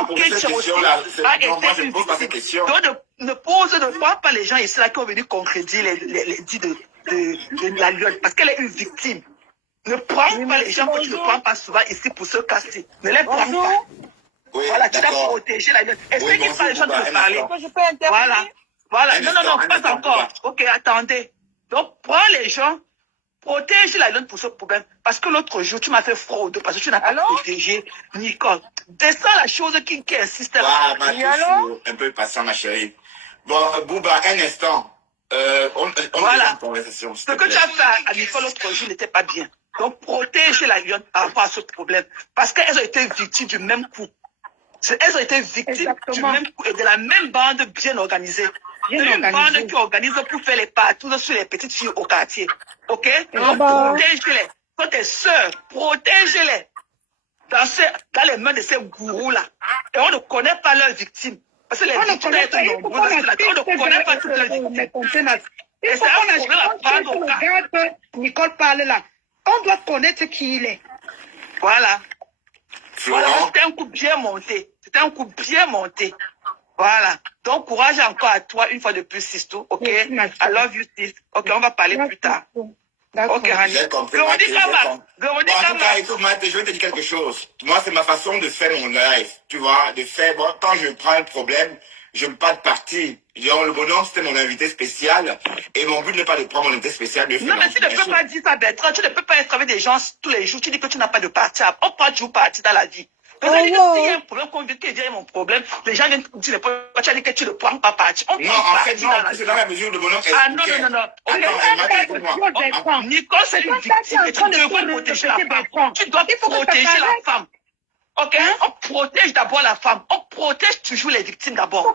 pas poser cette question-là. Non, moi, je ne pose pas cette question. Donc, ne prends pas les gens ici là qui ont venu concrétiser les dits de la lionne, parce qu'elle est une victime. Ne prends pas les gens que tu ne prends pas souvent ici pour se casser. Ne les prends pas. Oui, voilà, tu dois protéger la lionne. Est-ce qu'il n'y a pas les gens de parler? Je peux intervenir? Voilà. Non, pas encore. Ok, attendez. Donc, prends les gens. Protège la lionne pour ce problème. Parce que l'autre jour, tu m'as fait fraude parce que tu n'as pas protégé Nicole. Descends la chose qui insiste là. Un peu patient, ma chérie. Bon, Bouba, un instant. On voilà. une conversation. Ce que tu as fait à Nicole l'autre jour n'était pas bien. Donc, protège la lionne par rapport à ce problème. Parce qu'elles ont été victimes du même coup. Elles ont été victimes du même coup et de la même bande bien organisée. C'est une bande qui organise pour faire les partout sur les petites filles au quartier. Ok? Donc, protège-les. Quand tes soeurs, protège-les. Dans les mains de ces gourous-là. Et on ne connaît pas leurs victimes. Parce que les victimes sont nombreuses. On ne connaît pas toutes leurs victimes. Et c'est un problème à prendre au cas. Nicole parle là. On doit connaître qui il est. Voilà. Voilà, c'était un coup bien monté. C'était un coup bien monté. Voilà. Donc, courage encore à toi, une fois de plus, Sisto. Ok? I love you, sis. Ok, on va parler plus tard. Ok, Rani. J'ai compris. En tout cas, écoute, je vais te dire quelque chose. Moi, c'est ma façon de faire mon live. Tu vois, de faire, bon, quand je prends un problème, je ne pas de parti. Genre, le bonhomme, c'était mon invité spécial. Et mon but n'est pas de prendre mon invité spécial. Non, mais tu ne peux pas dire ça, Bertrand. Tu ne peux pas être avec des gens tous les jours. Tu dis que tu n'as pas de parti. On prend toujours parti dans la vie. Donc, ça dit que s'il y a un problème, qu'on veut qu'il y ait mon problème, les gens viennent dire le problème. Tu as dit que tu ne prends pas parti. Non, en fait, non, c'est dans la mesure de bonhomme. Ah, non. Nicole, c'est une victime et tu devrais protéger la femme. Tu dois protéger la femme. Ok? On protège d'abord la femme. On protège toujours les victimes d'abord. On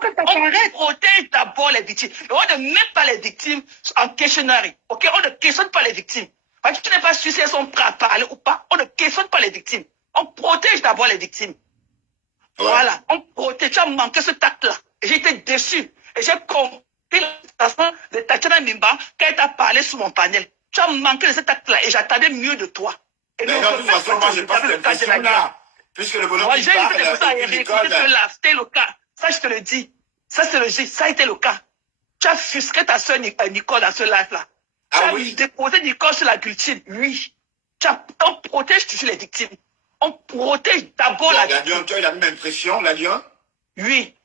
protège d'abord les victimes. Et on ne met pas les victimes en questionnaire. Ok? On ne questionne pas les victimes. Parce que tu n'es pas sûr si elles sont prêtes à parler ou pas. On ne questionne pas les victimes. On protège d'abord les victimes. Ouais. Voilà. On protège. Tu as manqué ce tact-là. Et j'ai été déçu. Et j'ai compris la façon de Tatiana Mimba quand elle t'a parlé sous mon panel. Tu as manqué de cet acte-là. Et j'attendais mieux de toi. Et mais non, de toute façon, moi, je passe l'impression-là. Puisque le bonhomme qui parle, c'était le cas. Ça, je te le dis. Ça, c'est le dit. Ça a été le cas. Tu as fusqué ta soeur Nicole dans ce live-là. Tu as déposé Nicole sur la guillotine. Oui. On protège toujours les victimes. On protège d'abord la victime. La lionne, tu as eu la même impression, la lionne? Oui.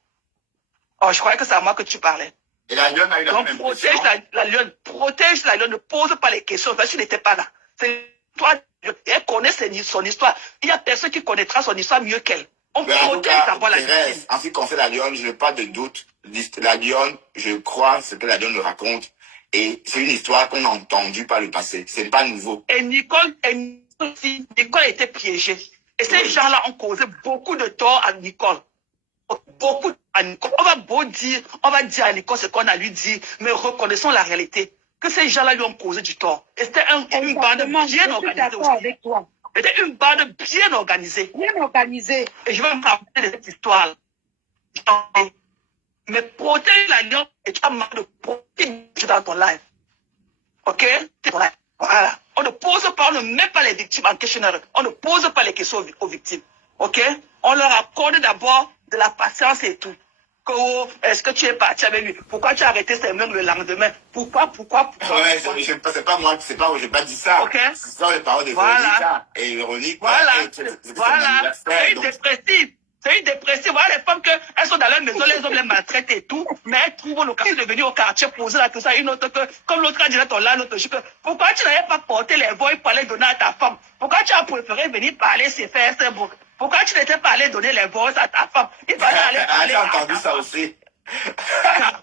Oh, je croyais que c'est à moi que tu parlais. Et la lionne a eu la même impression? Protège la lionne, ne pose pas les questions. Parce que tu n'étais pas là. C'est toi, elle connaît son histoire. Il n'y a personne qui connaîtra son histoire mieux qu'elle. On protège d'abord la victime. En ce qui concerne la lionne, je n'ai pas de doute. La lionne, je crois ce que la lionne me raconte. Et c'est une histoire qu'on a entendue par le passé. C'est pas nouveau. Et Nicole était piégée. Et ces gens-là ont causé beaucoup de tort à Nicole. Beaucoup à Nicole. On va dire à Nicole ce qu'on a lui dit, mais reconnaissons la réalité. Que ces gens-là lui ont causé du tort. Et c'était une bande bien organisée aussi. C'était une bande bien organisée. Bien organisée. Et je vais me rappeler de cette histoire. Mais protège la lionne et tu as mal de protéger dans ton live. Ok? Voilà. On ne pose pas, on ne met pas les victimes en questionnaire. On ne pose pas les questions aux victimes. Ok? On leur accorde d'abord de la patience et tout. Est-ce que tu es parti avec lui? Pourquoi tu as arrêté ses mains le lendemain? Pourquoi? Ouais, c'est pas moi, j'ai pas dit ça. Ok? C'est ça les paroles de Véronique. Et Véronique, voilà. C'est une dépressive. C'est une dépressive. Voilà les femmes elles sont dans leur maison, les hommes les maltraitent et tout, mais elles trouvent l'occasion de venir au quartier poser la question à une autre comme l'autre a dit là, l'autre jour, pourquoi tu n'avais pas porté les voix pour aller donner à ta femme? Pourquoi tu as préféré venir parler c'est faire c'est beau? Pourquoi tu n'étais pas allé donner les voix à ta femme? Il fallait aller parler. J'ai entendu ça aussi.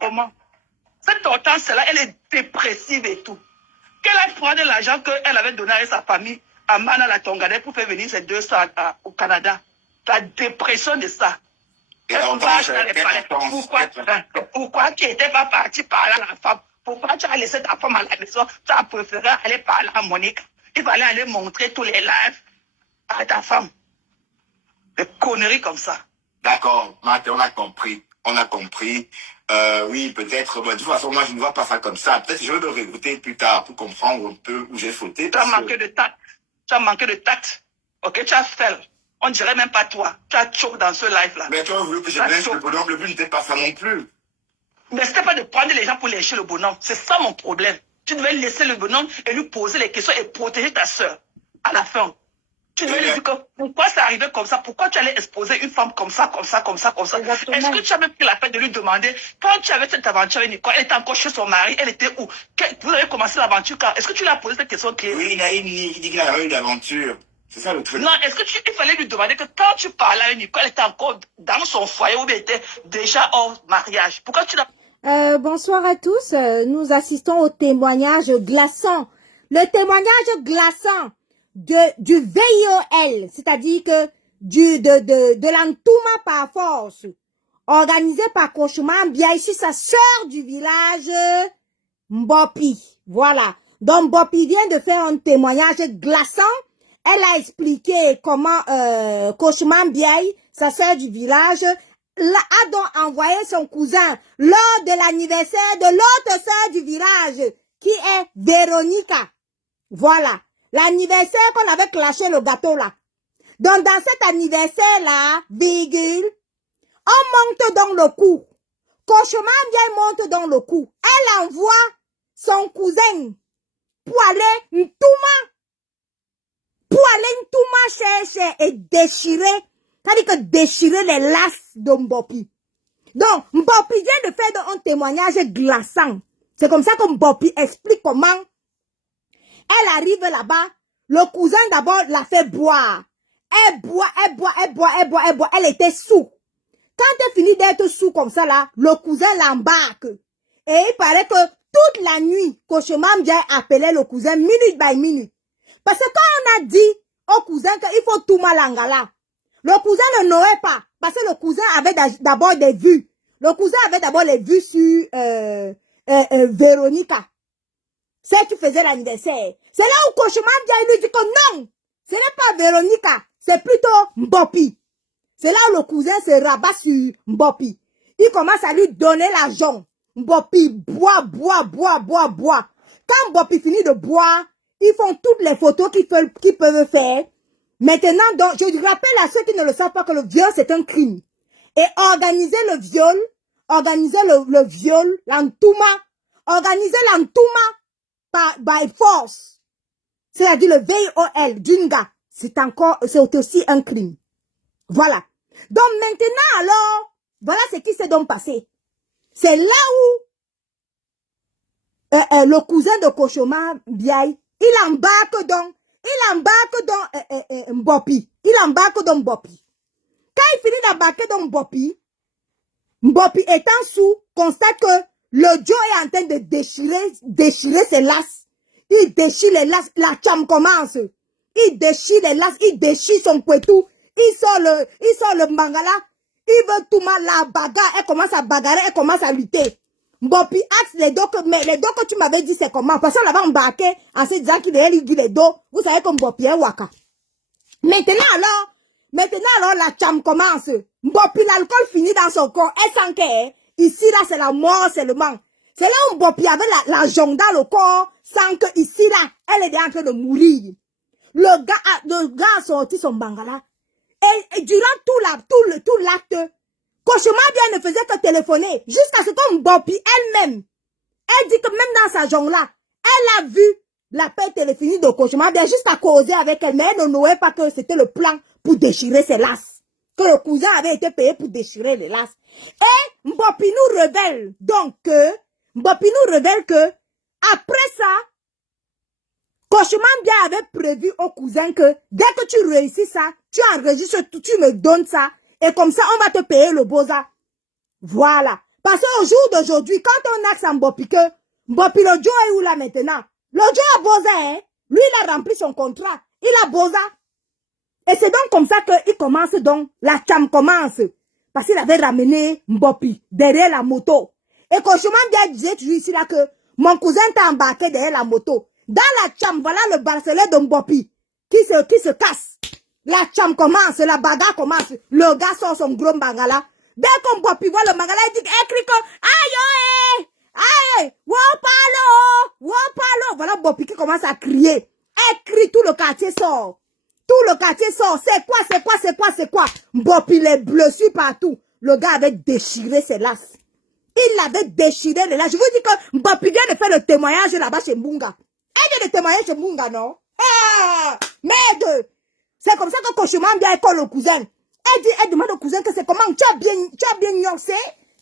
Comment? Cette hortense-là, elle est dépressive et tout. Qu'elle a pris l'argent qu'elle avait donné à sa famille, à Mana la Tongade, pour faire venir ses deux soeurs au Canada. La dépression de ça. Pourquoi tu n'étais pas parti parler à la femme? Pourquoi tu as laissé ta femme à la maison? Tu as préféré aller parler à Monique. Il fallait aller montrer tous les lives à ta femme. Des conneries comme ça. D'accord, Marthe, on a compris. Oui, peut-être. De toute façon, moi, je ne vois pas ça comme ça. Peut-être que je vais le réécouter plus tard pour comprendre un peu où j'ai fauté. Tu as manqué de tact. Tu as manqué de tact. Ok, tu as fait. On dirait même pas toi. Tu as choqué dans ce live-là. Mais tu as voulu que je lèche le bonhomme, le but n'était pas ça non plus. Mais c'était pas de prendre les gens pour lécher le bonhomme. C'est ça mon problème. Tu devais laisser le bonhomme et lui poser les questions et protéger ta soeur. À la fin. Tu devais lui dire que pourquoi c'est arrivé comme ça, pourquoi tu allais exposer une femme comme ça, comme ça, comme ça, comme ça. Est-ce que tu as même pris la peine de lui demander, quand tu avais cette aventure avec Nicole, elle était encore chez son mari, elle était où? Vous avez commencé l'aventure quand? Est-ce que tu lui as posé cette question qui... Oui, il dit qu'il n'a jamais eu d'aventure. C'est ça le truc. Non, est-ce que il fallait lui demander que quand tu parlais avec Nicole, elle était encore dans son foyer ou elle était déjà hors mariage? Pourquoi tu l'as... Bonsoir à tous. Nous assistons au témoignage glaçant. Le témoignage glaçant du VIOL, c'est-à-dire que de l'entouma par force, organisé par Koshuma Mbiaye, ici sa sœur du village Mbopi. Voilà. Donc Mbopi vient de faire un témoignage glaçant. Elle a expliqué comment Koshuma Mbiaye, sa sœur du village, a donc envoyé son cousin lors de l'anniversaire de l'autre sœur du village, qui est Véronica. Voilà. L'anniversaire qu'on avait clashé le gâteau là. Donc dans cet anniversaire-là, virgule, on monte dans le coup. Koshuma Mbiaye monte dans le coup. Elle envoie son cousin pour aller chercher et déchirer. C'est-à-dire que déchirer les lasses de Mbopi. Donc, Mbopi vient de faire un témoignage glaçant. C'est comme ça que Mbopi explique comment elle arrive là-bas. Le cousin d'abord l'a fait boire. Elle boit. Elle était sous. Quand elle finit d'être sous comme ça là, le cousin l'embarque. Et il paraît que toute la nuit, Koshuma Mbiaye appelait le cousin minute by minute. Parce que quand on a dit au cousin qu'il faut tout malangala, le cousin ne n'aurait pas. Parce que le cousin avait d'abord des vues. Le cousin avait d'abord les vues sur Véronica. Celle qui faisait l'anniversaire. C'est là où Koshuma Mbiaye lui dit que non, ce n'est pas Véronica, c'est plutôt Mbopi. C'est là où le cousin se rabat sur Mbopi. Il commence à lui donner l'argent. Mbopi boit. Quand Mbopi finit de boire, ils font toutes les photos qu'ils peuvent faire. Maintenant, donc, je rappelle à ceux qui ne le savent pas que le viol, c'est un crime. Et organiser le viol, l'entouma, organiser l'entouma by force, c'est-à-dire le VIOL, Djunga, c'est aussi un crime. Voilà. Donc maintenant, alors, voilà ce qui s'est donc passé. C'est là où le cousin de Koshuma Mbiaye, il embarque dans Mbopi. Quand il finit d'embarquer dans Mbopi, Mbopi étant sous, constate que le Joe est en train de déchirer ses lasses. Il déchire les lasses, la cham commence. Il déchire les lasses, il déchire son pouetou. Il sort le mangala. Il veut tout mal la bagarre. Elle commence à bagarrer, elle commence à lutter. Mbopi axe les dos que tu m'avais dit c'est comment. Parce qu'on l'avait embarqué en se disant qu'il allait lui dire les dos. Vous savez que Mbopi est waka. Maintenant alors la cham commence. Mbopi, l'alcool finit dans son corps. Elle sent que ici là c'est la mort seulement. C'est là où Mbopi avait la jonque dans le corps. Sans que ici là, elle est en train de mourir. Le gars a sorti son bangala. Et durant tout l'acte, Koshuma Mbiaye ne faisait que téléphoner. Jusqu'à ce que Mbopi elle-même, elle dit que même dans sa jonque là, elle a vu l'appel téléphonique de Koshuma Mbiaye jusqu'à causer avec elle. Mais elle ne nouait pas que c'était le plan pour déchirer ses lasses. Que le cousin avait été payé pour déchirer les lasses. Et Mbopi nous révèle donc que, après ça, Koshuma Mbiaye avait prévu au cousin que dès que tu réussis ça, tu enregistres, tu me donnes ça, et comme ça, on va te payer le boza. Voilà. Parce qu'au jour d'aujourd'hui, quand on axe en Mbopi, Mbopi, le Joe est où là maintenant? Le Joe a boza, hein? Lui, il a rempli son contrat. Il a boza. Et c'est donc comme ça qu'il commence donc, la cham commence. Parce qu'il avait ramené Mbopi derrière la moto. Et Koshuma Mbiaye disait toujours ici là que mon cousin t'a embarqué derrière la moto. Dans la cham, voilà le barcelet de Mbopi qui se casse. La cham commence, la bagarre commence. Le gars sort son gros mangala. Dès que Mbopi voit le mangala, il dit, crie comme, aïe, wopalo. Voilà Mbopi qui commence à crier. Elle crie, tout le quartier sort. Tout le quartier sort. C'est quoi? Mbopi les blessures partout. Le gars avait déchiré ses lasses. Il avait déchiré les lasses. Je vous dis que Mbopi vient de faire le témoignage là-bas chez Mbunga. Elle vient de témoigner chez Mbunga, non? Ah! Merde! C'est comme ça que Koshima bien école le cousin. Elle demande au cousin que c'est comment tu as bien nuancé,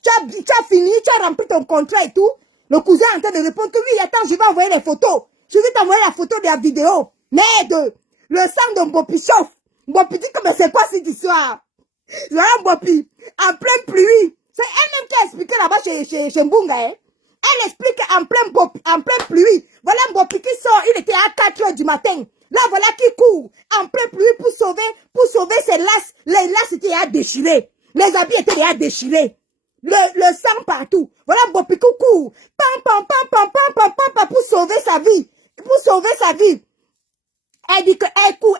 tu as fini, tu as rempli ton contrat et tout. Le cousin est en train de répondre que oui, attends, je vais envoyer les photos. Je vais t'envoyer la photo de la vidéo. Merde! Le sang de Mbopi chauffe. Mbopi dit que mais c'est quoi cette histoire? Voilà Mbopi, en pleine pluie. C'est elle-même qui a expliqué là-bas chez Mbunga. Hein? Elle explique en pleine pluie. Voilà Mbopi qui sort, il était à 4h du matin. Là, voilà qui court en pleine pluie pour sauver ses lasses. Les lasses étaient à déchirer. Les habits étaient à déchirer. Le sang partout. Voilà Mbopi qui court. Pam, pour sauver sa vie. Pour sauver sa vie. Elle dit qu'elle court,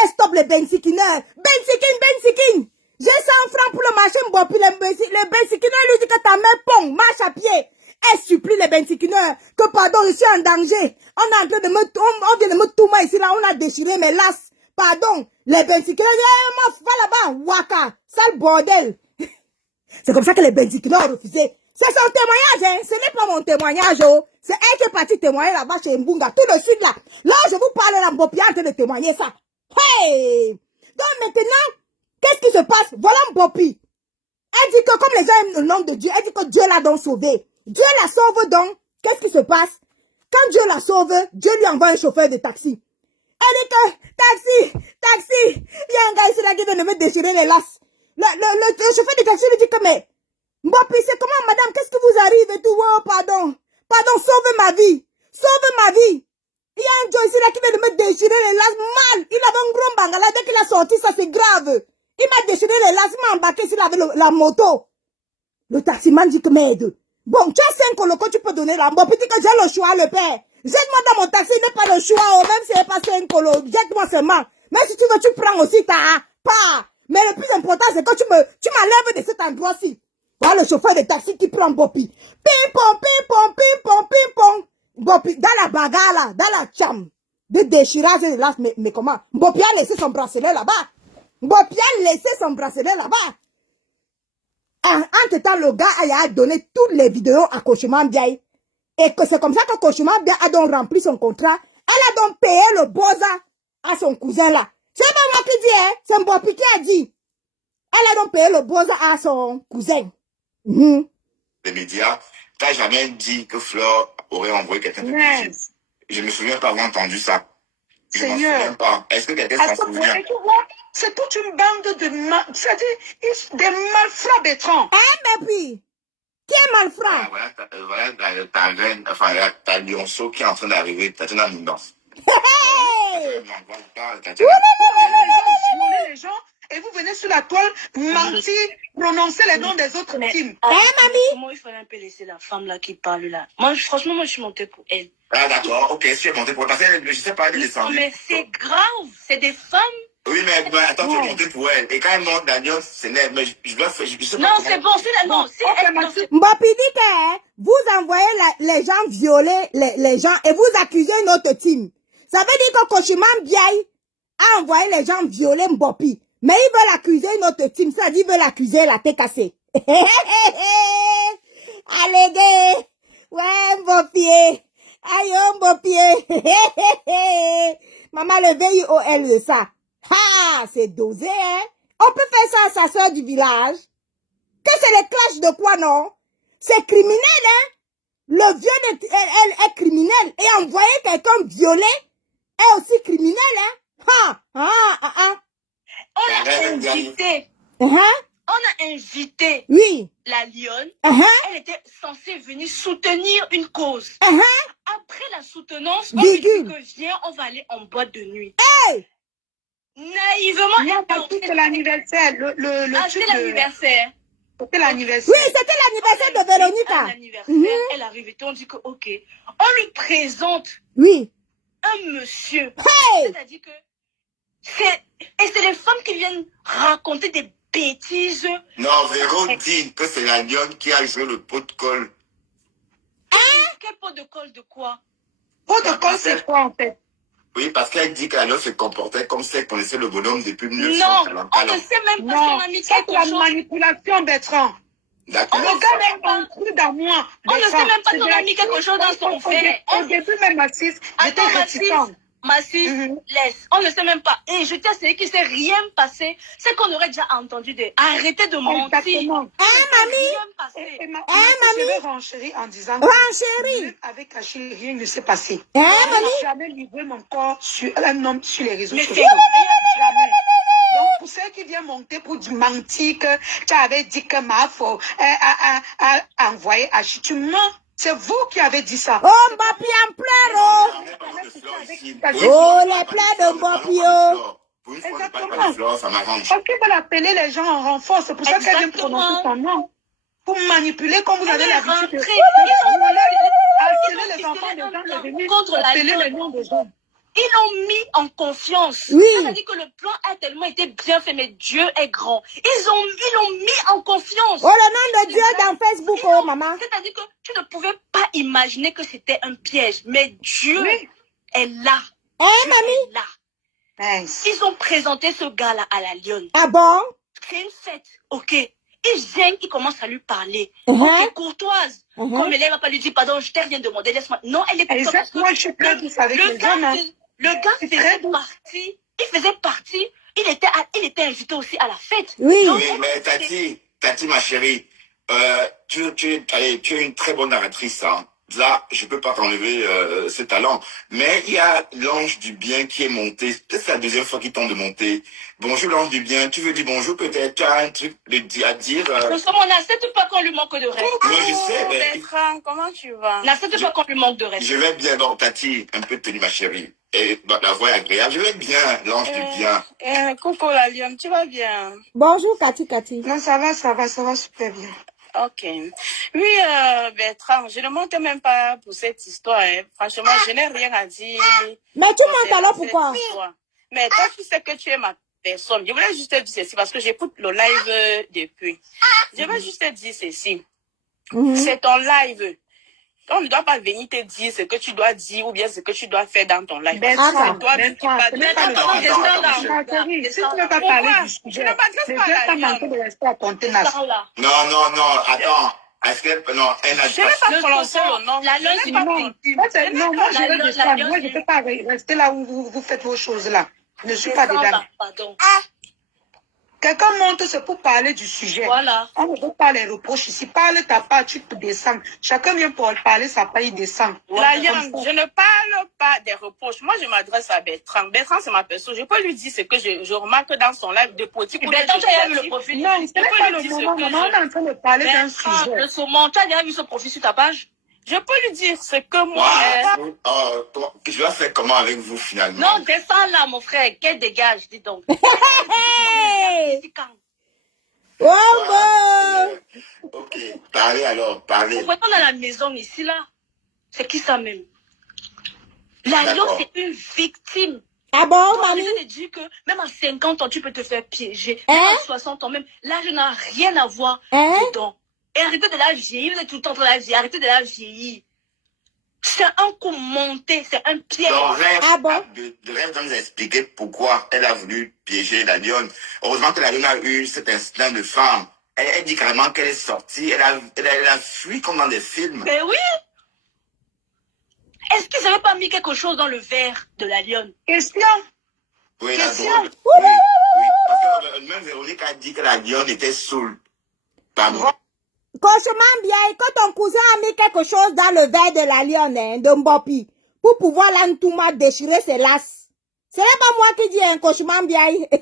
elle stoppe les bensikineurs. Bensikin. J'ai 100 francs pour le marché Mbopi. Les bensikineurs lui dit que ta mère pong, marche à pied. Elle supplie les bensikineurs que pardon, je suis en danger. On est en train de on vient de me tout ici là, on a déchiré mes lasses. Pardon, les bensikineurs disent, va là-bas, waka, sale bordel. C'est comme ça que les bensikineurs ont refusé. C'est son témoignage, hein. Ce n'est pas mon témoignage, oh. C'est elle qui est partie témoigner là-bas chez Mbunga, tout de suite là. Là, je vous parle là, Mbopi en train de témoigner ça. Hey! Donc maintenant, qu'est-ce qui se passe? Voilà Mbopi. Elle dit que comme les gens aiment le nom de Dieu, elle dit que Dieu l'a donc sauvé. Dieu la sauve donc. Qu'est-ce qui se passe? Quand Dieu la sauve, Dieu lui envoie un chauffeur de taxi. Elle dit que, taxi, il y a un gars ici là qui vient de me déchirer les lasses. Le chauffeur de taxi lui dit que, mais, Mbopi, c'est comment, madame, qu'est-ce qui vous arrive et tout? Oh, pardon, sauve ma vie. Il y a un Joe ici là qui vient de me déchirer les lasses mal. Il avait un gros bangala, dès qu'il a sorti, ça c'est grave. Il m'a déchiré les lasses, il m'a embarqué ici là avec la moto. Le taximan dit que, merde. Bon, tu as 5 colocos, tu peux donner là. Bon, petit que j'ai le choix, le père. Jette-moi dans mon taxi, il n'est pas le choix, oh, même si c'est pas 5 colos. Jette-moi seulement. Mais si tu veux, tu prends aussi ta part. Mais le plus important, c'est que tu m'enlèves de cet endroit-ci. Voilà le chauffeur de taxi qui prend Mbopi. Ping-pong. Mbopi, dans la bagarre là, dans la cham. De déchirage de l'as, mais comment? Mbopi a laissé son bracelet là-bas. Entre-temps, le gars a donné toutes les vidéos à Koshima Biaye. Et que c'est comme ça que Koshima Biaye a donc rempli son contrat. Elle a donc payé le boza à son cousin là. C'est pas moi qui dis, hein. C'est Mbopi qui a dit. Elle a donc payé le boza à son cousin. Les médias, t'as jamais dit que Flore aurait envoyé quelqu'un de cuisine. Je me souviens pas avoir entendu ça. Je m'en souviens pas. Est-ce que quelqu'un s'en souvient? C'est toute une bande de c'est-à-dire des malfrats bétrons. Mais puis, qui est malfrat? Voilà ta reine, enfin ta lionceau qui est en train d'arriver, t'as une ambiance. Les gens, et vous venez sur la toile, mentir, prononcer les noms des autres teams. Mamie? Comment il fallait un peu laisser la femme là qui parle là. Franchement, je suis montée pour elle. Ah d'accord, ok, si tu es monté pour parce que je sais pas, elle est descendue. Mais c'est grave, c'est des femmes. Oui, mais attends, tu es monté pour elle. Et quand elle monte d'Agnon, c'est net, mais je dois faire, je sais pas. Non, c'est bon, c'est là, non, c'est elle. Mbopi dit que vous envoyez les gens violer les gens et vous accusez notre team. Ça veut dire que Koshima Biaye a envoyé les gens violer Mbopi. Mais ils veulent accuser notre team, ça dit ils veulent accuser la tête cassée. Allez, gay. Ouais, Mbopi. Aïe, Mbopi. Maman, le VIOL de ça. Ah, c'est dosé, hein. On peut faire ça à sa soeur du village. Que c'est les clashs de quoi, non? C'est criminel, hein. Le viol est criminel. Et envoyer quelqu'un violé est aussi criminel, hein. On a invité. On a invité. Oui. La lionne. Elle était censée venir soutenir une cause. Après la soutenance, on lui dit que viens, on va aller en boîte de nuit. Hey! Naïvement, Non, parce que c'est l'anniversaire. C'était l'anniversaire. C'était l'anniversaire. Oui, c'était l'anniversaire de Véronica. L'anniversaire, elle arrive et on dit que ok. On lui présente un monsieur. Hey! C'est-à-dire que c'est les femmes qui viennent raconter des bêtises. Non, Véro dit que c'est la lionne qui a joué le pot de colle. Quel pot de colle de quoi? Pot de colle, c'est quoi en fait? Oui, parce qu'elle dit qu'elle se comportait comme si elle connaissait le bonhomme depuis Non, 1940. on ne sait même pas si on a mis ça c'est quelque la chose. manipulation, Bertrand. D'accord. Le gars est inclus dans moi. On ne sait même pas si on a mis quelque chose dans son verre. Au début, même Massis, j'étais Attends, réticente. Massis, laisse. On ne sait même pas. Et je tiens à dire qu'il ne s'est rien passé. C'est qu'on aurait déjà entendu de... Arrêtez de mentir. Exactement. Rien passé. Et je vais renchérir en disant Renchérir. même avec Achille, rien ne s'est passé. Hein, Je mamie? n'ai jamais livré mon corps sur un homme sur les réseaux Mais sociaux. c'est Jamais. Donc, pour ceux qui viennent monter pour du mentir que tu avais dit que ma faux a envoyé Achille, tu mens. C'est vous qui avez dit ça. Oh, Mbappé en pleure, oh. Oh, les pleurs de Mbappé, oh. Pour une fois, je parle pas de Flore, ça m'arrange. Parce qu'ils veulent appeler les gens en renfort. C'est pour ça qu'elle vient prononcer son nom. Pour manipuler comme vous avez l'habitude de faire. Harceler les enfants des gens, c'est venu appeler les noms des gens. Ils l'ont mis en confiance. Oui. C'est-à-dire que le plan a tellement été bien fait, mais Dieu est grand. Ils l'ont mis en confiance. Oh, le nom de Dieu dans Facebook, oh, maman. C'est-à-dire que tu ne pouvais pas imaginer que c'était un piège, mais Dieu est là. Hein, Dieu mamie? est là. Nice. Ils ont présenté ce gars-là à la lionne. Ah bon? C'est une fête, ok. Ils viennent, ils commencent à lui parler. Ok, courtoise. Comme elle ne va pas lui dire, pardon, je t'ai rien demandé, laisse-moi. Non, elle est courtoise. Exactement, je suis très douce avec les gens. Le gars faisait partie, il était invité aussi à la fête. Oui. Oui, mais Tati, ma chérie, tu es une très bonne narratrice, hein. Là, je peux pas t'enlever ce talent. Mais il y a l'ange du bien qui est monté. Peut-être c'est la deuxième fois qu'il tente de monter. Bonjour l'ange du bien. Tu veux dire bonjour peut-être? Tu as un truc à dire? On n'accepte pas qu'on lui manque de respect. Non, je sais, mais... Bertrand, comment tu vas? N'accepte pas qu'on lui manque de respect. Je vais bien, donc Tati, un peu de tenue, ma chérie. Et la voix est agréable. Je vais bien, l'ange du bien. Coucou la lionne, tu vas bien? Bonjour, Cathy. Non, ça va super bien. Ok. Oui, Bertrand, je ne monte même pas pour cette histoire. Hein. Franchement, je n'ai rien à dire. Mais tu montes alors pourquoi? Mais toi, tu sais que tu es ma personne. Je voulais juste te dire ceci parce que j'écoute le live depuis. Je vais juste te dire ceci. C'est ton live. On ne doit pas venir te dire ce que tu dois dire ou bien ce que tu dois faire dans ton live. C'est toi qui parles. Si tu ne veux pas parler du sujet, les gens t'ont manqué de respect à ton tenace. Non, attends. Est-ce que... Non, elle a je n'ai pas prononcé le nom. La lionne, c'est pas Non, moi je vais descendre. Moi je ne peux pas rester là où vous faites vos choses là. Je ne suis pas dedans. Pardon. Quelqu'un monte, c'est pour parler du sujet. Voilà. On ne veut pas les reproches ici. Parle ta part, tu peux descendre. Chacun vient pour parler sa part, il descend. La lionne, je ne parle pas des reproches. Moi, je m'adresse à Bertrand. Bertrand, c'est ma personne. Je peux lui dire ce que je remarque dans son live de politique. Bertrand, tu as vu le profil. Non, ce n'est pas le moment. Maman, on est en train de parler d'un sujet. Le saumon, tu as déjà vu ce profil sur ta page? Je peux lui dire ce que moi... je dois faire comment avec vous finalement? Non, descends là, mon frère. Quel dégage, dis donc. Oh, bon. Ok, parlez alors, parlez. Vous êtes dans la maison ici, là. C'est qui ça même? La lionne, c'est une victime. Ah bon, Donc, mamie? je te dis que même à 50 ans, tu peux te faire piéger. Même à 60 ans, même l'âge n'a rien à voir dedans. Et arrêtez de la vieillir, vous êtes tout le temps de la vieillir, arrêtez de la vieillir. C'est un coup monté, c'est un piège. De Rêve va nous expliquer pourquoi elle a voulu piéger la lionne. Heureusement que la lionne a eu cet instinct de femme. Elle dit carrément qu'elle est sortie, elle a fui comme dans des films. Mais oui! Est-ce qu'ils n'avaient pas mis quelque chose dans le verre de la lionne? Question. Oui, Question. Oui, parce que même Véronique a dit que la lionne était saoule. Pardon. Cauchemar bien, quand ton cousin a mis quelque chose dans le verre de la lionne, de Mbopi, pour pouvoir l'entouma déchirer ses lasses. Ce n'est pas moi qui dis un cauchemar bien. Est-ce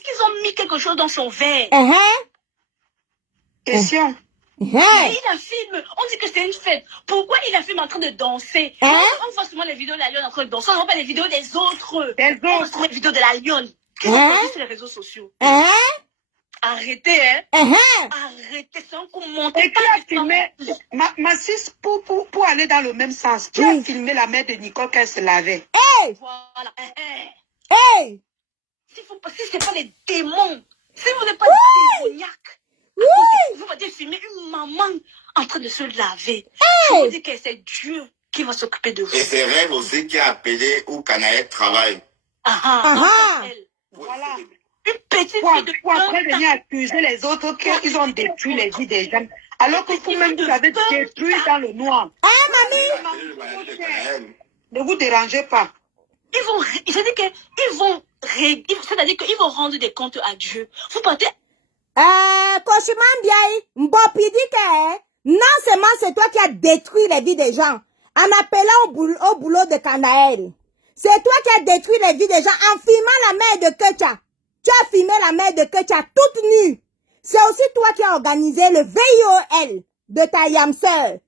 qu'ils ont mis quelque chose dans son verre? Question. Mais il a filmé. On dit que c'est une fête. Pourquoi il a filmé en train de danser? On voit souvent les vidéos de la lionne en train de danser. On voit pas les vidéos des autres. On voit les vidéos de la lionne qui sont produites sur les réseaux sociaux. Arrêtez, Arrêtez, c'est un coup monté. Et qui a filmé, Massis, pour aller dans le même sens, qui a filmé la mère de Nicole qu'elle se lavait? Voilà. Si c'est pas les démons, si vous n'êtes pas démoniaque, vous pouvez filmer une maman en train de se laver. Je vous dis que c'est Dieu. qui va s'occuper de vous. Et c'est Rêve aussi qui a appelé où Canaël travaille. Voilà. Une petite Pour fille de après venir accuser les autres qu'ils ont détruit les vies des gens. Alors que vous-même, vous avez détruit dans le noir. Ne vous dérangez pas. Ils vont, c'est-à-dire qu'ils vont, c'est-à-dire qu'ils vont rendre des comptes à Dieu. Vous partez. Kochimandiaï, Mbopi dit que non seulement c'est toi qui as détruit les vies des gens en appelant au boulot de Canaël. C'est toi qui as détruit les vies des gens en filmant la mère de Kecha. Tu as filmé la mère de Kecha toute nue. C'est aussi toi qui as organisé le VIOL de ta yamseur.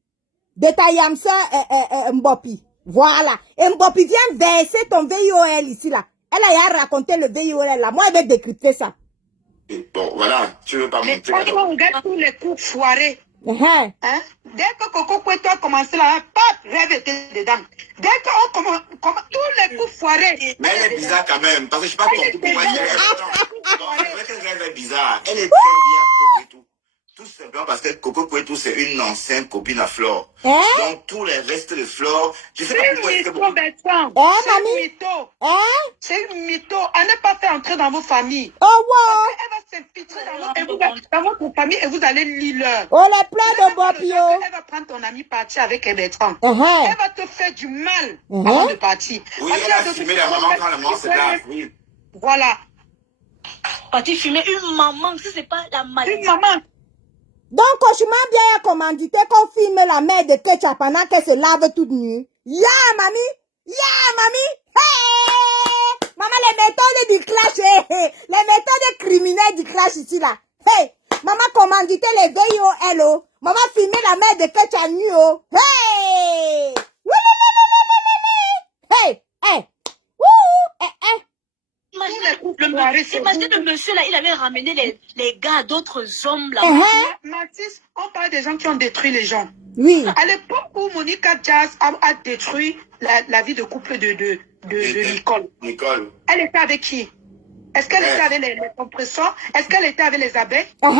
Mbopi. Voilà. Et Mbopi vient verser ton VIOL ici là. Elle a raconté le VIOL là. Moi, elle va décrypter ça. Bon, voilà, tu veux pas monter. Mais on regarde tous les coups foirés. Hein? Dès que Coco Koueto a commencé là, paf, Rêve était dedans. Dès qu'on commence, tous les coups foirés. Mais elle est bizarre quand même, parce que je sais pas compris pourquoi elle est vrai qu'elle Rêve est bizarre. Elle est très bien à Coco Koueto. Tout simplement parce que Coco Koueto, c'est une ancienne copine à Flore. Donc tous les restes de Flore, je sais pas pourquoi elle est C'est une mytho. Elle n'est pas fait entrer dans vos familles. Oh, wow. Elle va s'infiltrer dans votre famille et vous allez lire. Oh, les plans de Bopio. Elle va prendre ton ami partir avec Bertrand. Elle va te faire du mal avant de partir. Oui, elle a filmé la maman quand la maman se lave. Oui. Voilà. Partir fumer une maman, si c'est pas la maladie. Une maman. Donc, Kochuma bien a commandité qu'on filme la mère de Kecha pendant qu'elle se lave toute nue. Ya, mamie! Hey! Maman, les méthodes du clash, les méthodes criminelles du clash ici, là. Hey! Maman commandité les VIOL, oh. Maman filmé la mère de Kecha nue, oh. Hey! Hey! Hey! Wouh! Imagine le monsieur là, il avait ramené les gars d'autres hommes là. Mathis, on parle des gens qui ont détruit les gens. Oui. À l'époque où Monica Jazz a détruit la vie de couple de Nicole. Elle était avec qui? Est-ce qu'elle était avec les compresseurs? Est-ce qu'elle était avec les abeilles? Elle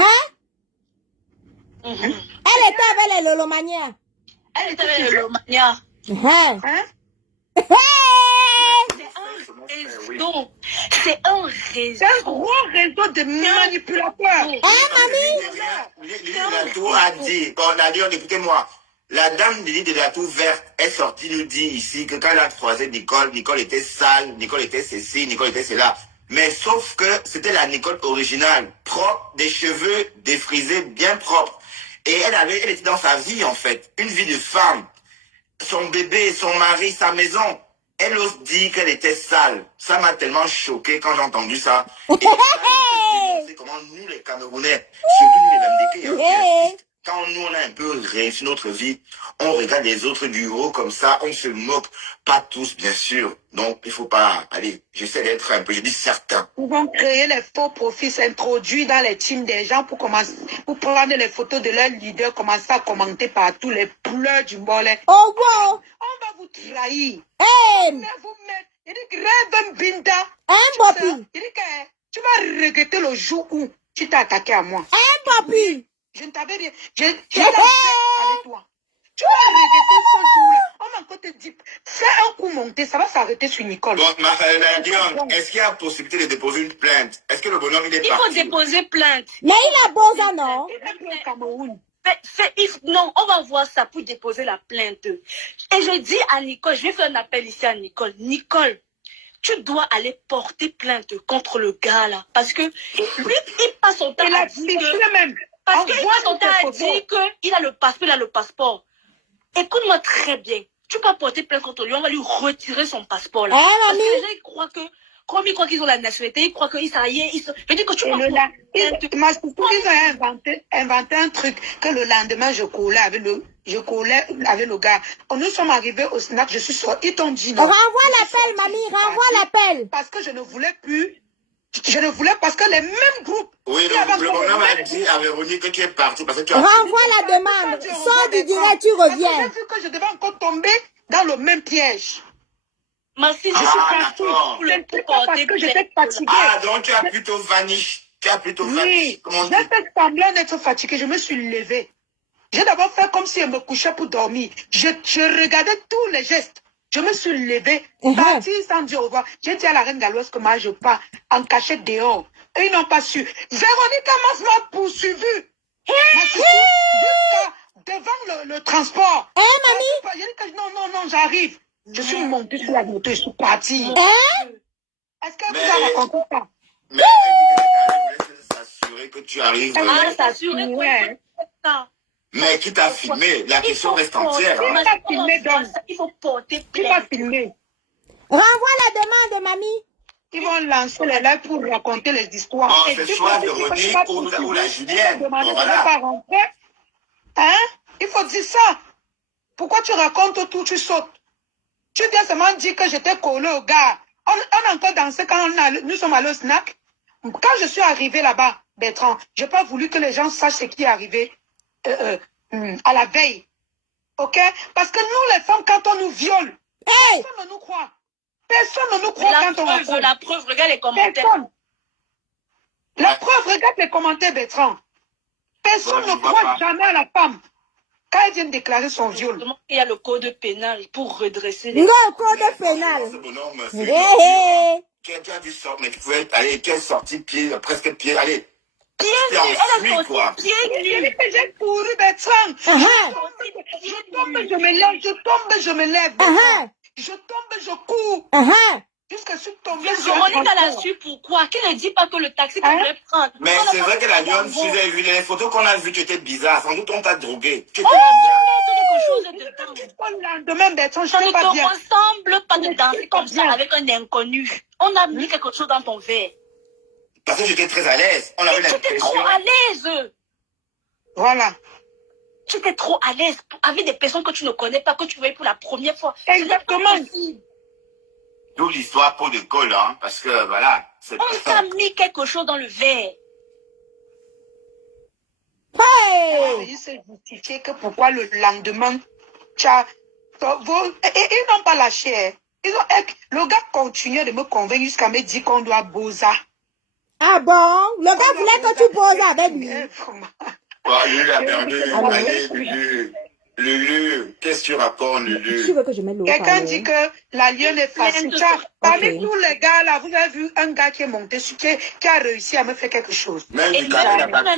était avec les lolomanières. Elle était avec les lolomanières. C'est un réseau. C'est un gros réseau de manipulateurs. Mamie? Lily Delatou a dit, quand on a dit, écoutez-moi, la dame de Lily Delatou verte est sortie nous dit ici que quand elle a croisé Nicole était sale, Nicole était ceci, Nicole était cela. Mais sauf que c'était la Nicole originale, propre, des cheveux défrisés, bien propres. Et elle était dans sa vie en fait, une vie de femme. Son bébé, son mari, sa maison. Elle ose dire qu'elle était sale. Ça m'a tellement choqué quand j'ai entendu ça. Et c'est comment nous les Camerounais, surtout nous les Lamdékés, quand nous on a un peu réussi notre vie, on regarde les autres du haut comme ça, on se moque. Pas tous bien sûr. Donc il faut pas, allez, j'essaie d'être un peu, je dis certains. Ils vont créer les faux profils, s'introduire dans les teams des gens pour commencer, pour prendre les photos de leurs leaders, commencer à commenter partout les pleurs du mollet. Oh wow! On va vous trahir. Hey! Il dit que Rêve Binda. Mbopi! Il dit que tu vas regretter le jour où tu t'es attaqué à moi. Mbopi! Je ne t'avais rien. J'ai la paix avec toi. Tu vas regretter ce jour-là. On va encore te dire, fais un coup monté, ça va s'arrêter sur Nicole. Donc, la Dion, est-ce qu'il y a possibilité de déposer une plainte? Est-ce que le bonhomme il est parti? Il faut déposer plainte. Mais il a beau ça, non? Il est plus au Cameroun. Non, on va voir ça pour déposer la plainte. Et je dis à Nicole, je vais faire un appel ici à Nicole. Nicole, tu dois aller porter plainte contre le gars là. Parce que lui, il passe son temps à dire que... même. Parce qu'il passe son temps à dire qu'il a le passeport, Écoute-moi très bien. Tu peux porter plainte contre lui, on va lui retirer son passeport là. Parce que les gens, ils croient que... Comme ils croient qu'ils ont la nationalité, ils croient qu'ils ça y est, je dis que tu vas ils ont inventé un truc que le lendemain je collais avec le gars. Quand nous sommes arrivés au snack, je suis sortie, ils t'ont dit non. Renvoie l'appel, mamie, renvoie l'appel. Parce que je ne voulais plus. Je ne voulais parce que les mêmes groupes. Oui, le bonhomme a dit à Véronique que tu es parti parce que tu as... Renvoie la demande. Sors du direct, tu reviens. J'ai vu que je devais encore tomber dans le même piège. Merci, je suis partie pour le parce que j'étais fatiguée. Ah, donc tu as plutôt vanish. Oui, j'ai fait semblant d'être fatiguée. Je me suis levée. J'ai d'abord fait comme si elle me couchait pour dormir. Je regardais tous les gestes. Je me suis levée, partie sans dire au revoir. J'ai dit à la reine Galoise que moi je pars en cachette dehors. Et ils n'ont pas su. Véronica m'a poursuivi. Jusqu'à devant le transport. Mamie? J'ai dit que non, j'arrive. Je suis montée sur la moto, je suis partie. Est-ce qu'elle vous a raconté ça? Mais elle dit que s'assurer que tu arrives. S'assurer ouais. Mais qui t'a filmé? La question reste entière. Qui t'a filmé donc? Il faut porter Qui t'a filmé? Renvoie la demande, mamie. Ils vont lancer les lives pour raconter les histoires. C'est soit Véronique ou la Julienne. Voilà. Pas rentrer. Hein? Il faut dire ça. Pourquoi tu racontes tout, tu sautes? Tu viens seulement dire que j'étais collé au gars. On a encore dansé quand nous sommes allés au snack. Quand je suis arrivée là-bas, Bertrand, j'ai pas voulu que les gens sachent ce qui est arrivé à la veille. Ok? Parce que nous, les femmes, quand on nous viole, personne ne nous croit. Personne ne nous croit quand on raconte. La preuve, regarde les commentaires. Personne. La preuve, regarde les commentaires, Bertrand. Personne ne croit jamais à la femme quand elle vient de déclarer son viol. Il y a le code pénal pour redresser les... Le code pénal. Tu as dit sorte, mais tu pouvais aller, quelle sortie, pied, presque pied, allez. Pied nu, elle a sorti pied nu. J'ai couru, Bertrand. Je tombe, je me lève, je tombe, je me lève. Je tombe, je cours. Jusqu'à ce que je tombe. Véronique, elle a su pourquoi. Qui ne dit pas que le taxi qu'on devait prendre. Mais c'est vrai que la lionne, si vous avez vu les photos qu'on a vues, tu étais bizarre. Sans doute on t'a drogué. Tu étais bizarre. Le lendemain, Bertrand, ça ne te ressemble pas de danser comme ça avec un inconnu. On a mis quelque chose dans ton verre. Parce que j'étais très à l'aise. On avait tu étais trop à l'aise. Voilà. Tu étais trop à l'aise avec des personnes que tu ne connais pas, que tu voyais pour la première fois. Exactement. D'où l'histoire peau de colle, hein, parce que voilà. On t'a mis quelque chose dans le verre. Il s'est justifié que pourquoi le lendemain, ils n'ont pas lâché. Le gars continuait de me convaincre jusqu'à me dire qu'on doit Boza. Ah bon? Le gars voulait que tu poses avec lui. Lulu a perdu. Allez, Lulu, qu'est-ce que tu racontes, Lulu? Tu veux que je mette l'eau? Quelqu'un dit que la lionne est facile. Parmi tous les gars là, vous avez vu un gars qui est monté sur qui a réussi à me faire quelque chose. Même du cas, il n'a pas pu.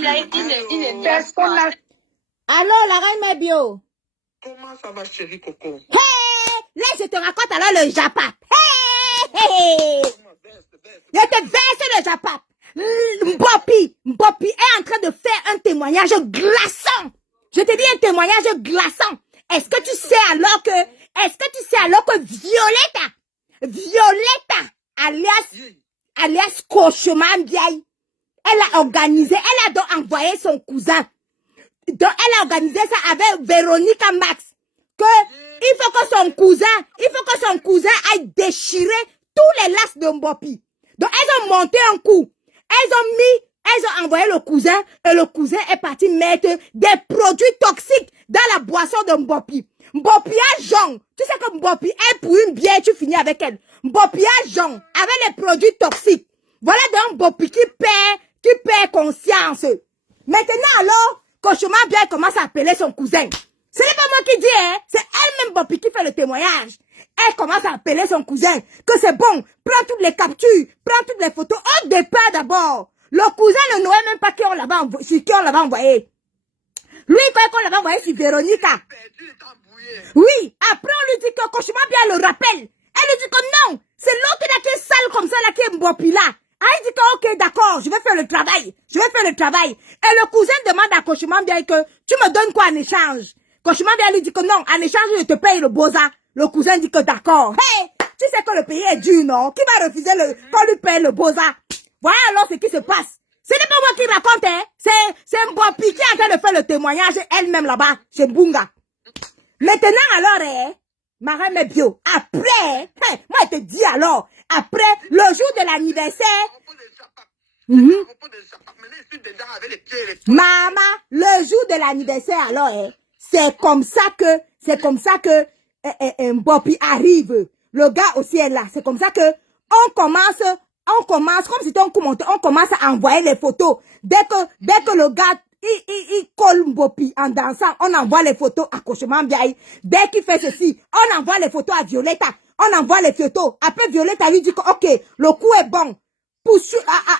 Alors, la reine Mébio. Comment ça va, chérie Coco? Là, je te raconte alors le Japap. Je te verse le Japap. Mbopi est en train de faire un témoignage glaçant. Je te dis un témoignage glaçant. Est-ce que tu sais alors que Violetta, alias Cocheman Biaï, elle a organisé, elle a donc envoyé son cousin. Donc, elle a organisé ça avec Véronica Max. Il faut que son cousin aille déchirer tous les lacs de Mbopi. Donc, elles ont monté un coup. Elles ont envoyé le cousin et le cousin est parti mettre des produits toxiques dans la boisson de Mbopi. Mbopi a jaune. Tu sais que Mbopi est pour une bière, tu finis avec elle. Mbopi a jaune avec les produits toxiques. Voilà donc Mbopi qui perd conscience. Maintenant alors, Cocheman bien commence à appeler son cousin. Ce n'est pas moi qui dis, hein. C'est elle-même Mbopi qui fait le témoignage. Elle commence à appeler son cousin que c'est bon, prends toutes les captures, prends toutes les photos. Au départ d'abord, le cousin ne savait même pas sur qui on l'avait envoyé. Lui, quand on l'avait envoyé sur Véronica. Oui, après on lui dit que Cocheman bien le rappelle. Elle lui dit que non, c'est l'autre là qui est sale comme ça, là qui est Mbopi là. Elle dit que ok, d'accord, je vais faire le travail. Et le cousin demande à Cocheman bien que tu me donnes quoi en échange? Cocheman bien lui dit que non, en échange je te paye le boza. Le cousin dit que d'accord. Hey, tu sais que le pays est dur, non? Qui va refuser qu'on lui paye le boza? Voilà alors ce qui se passe. Ce n'est pas moi qui raconte, hein. C'est Mbopi qui est en train de faire le témoignage elle-même là-bas, chez Bunga. Maintenant alors, Marie Mébio, après, moi je te dis alors, après le jour de l'anniversaire, maman, le jour de l'anniversaire alors, c'est comme ça que Mbopi arrive. Le gars aussi est là. C'est comme ça que on commence, comme si c'était un commentaire, on commence à envoyer les photos. Dès que le gars, il colle Mbopi en dansant. On envoie les photos à Koshman Biaï. Dès qu'il fait ceci, on envoie les photos à Violetta. On envoie les photos. Après, Violetta lui dit que, ok, le coup est bon.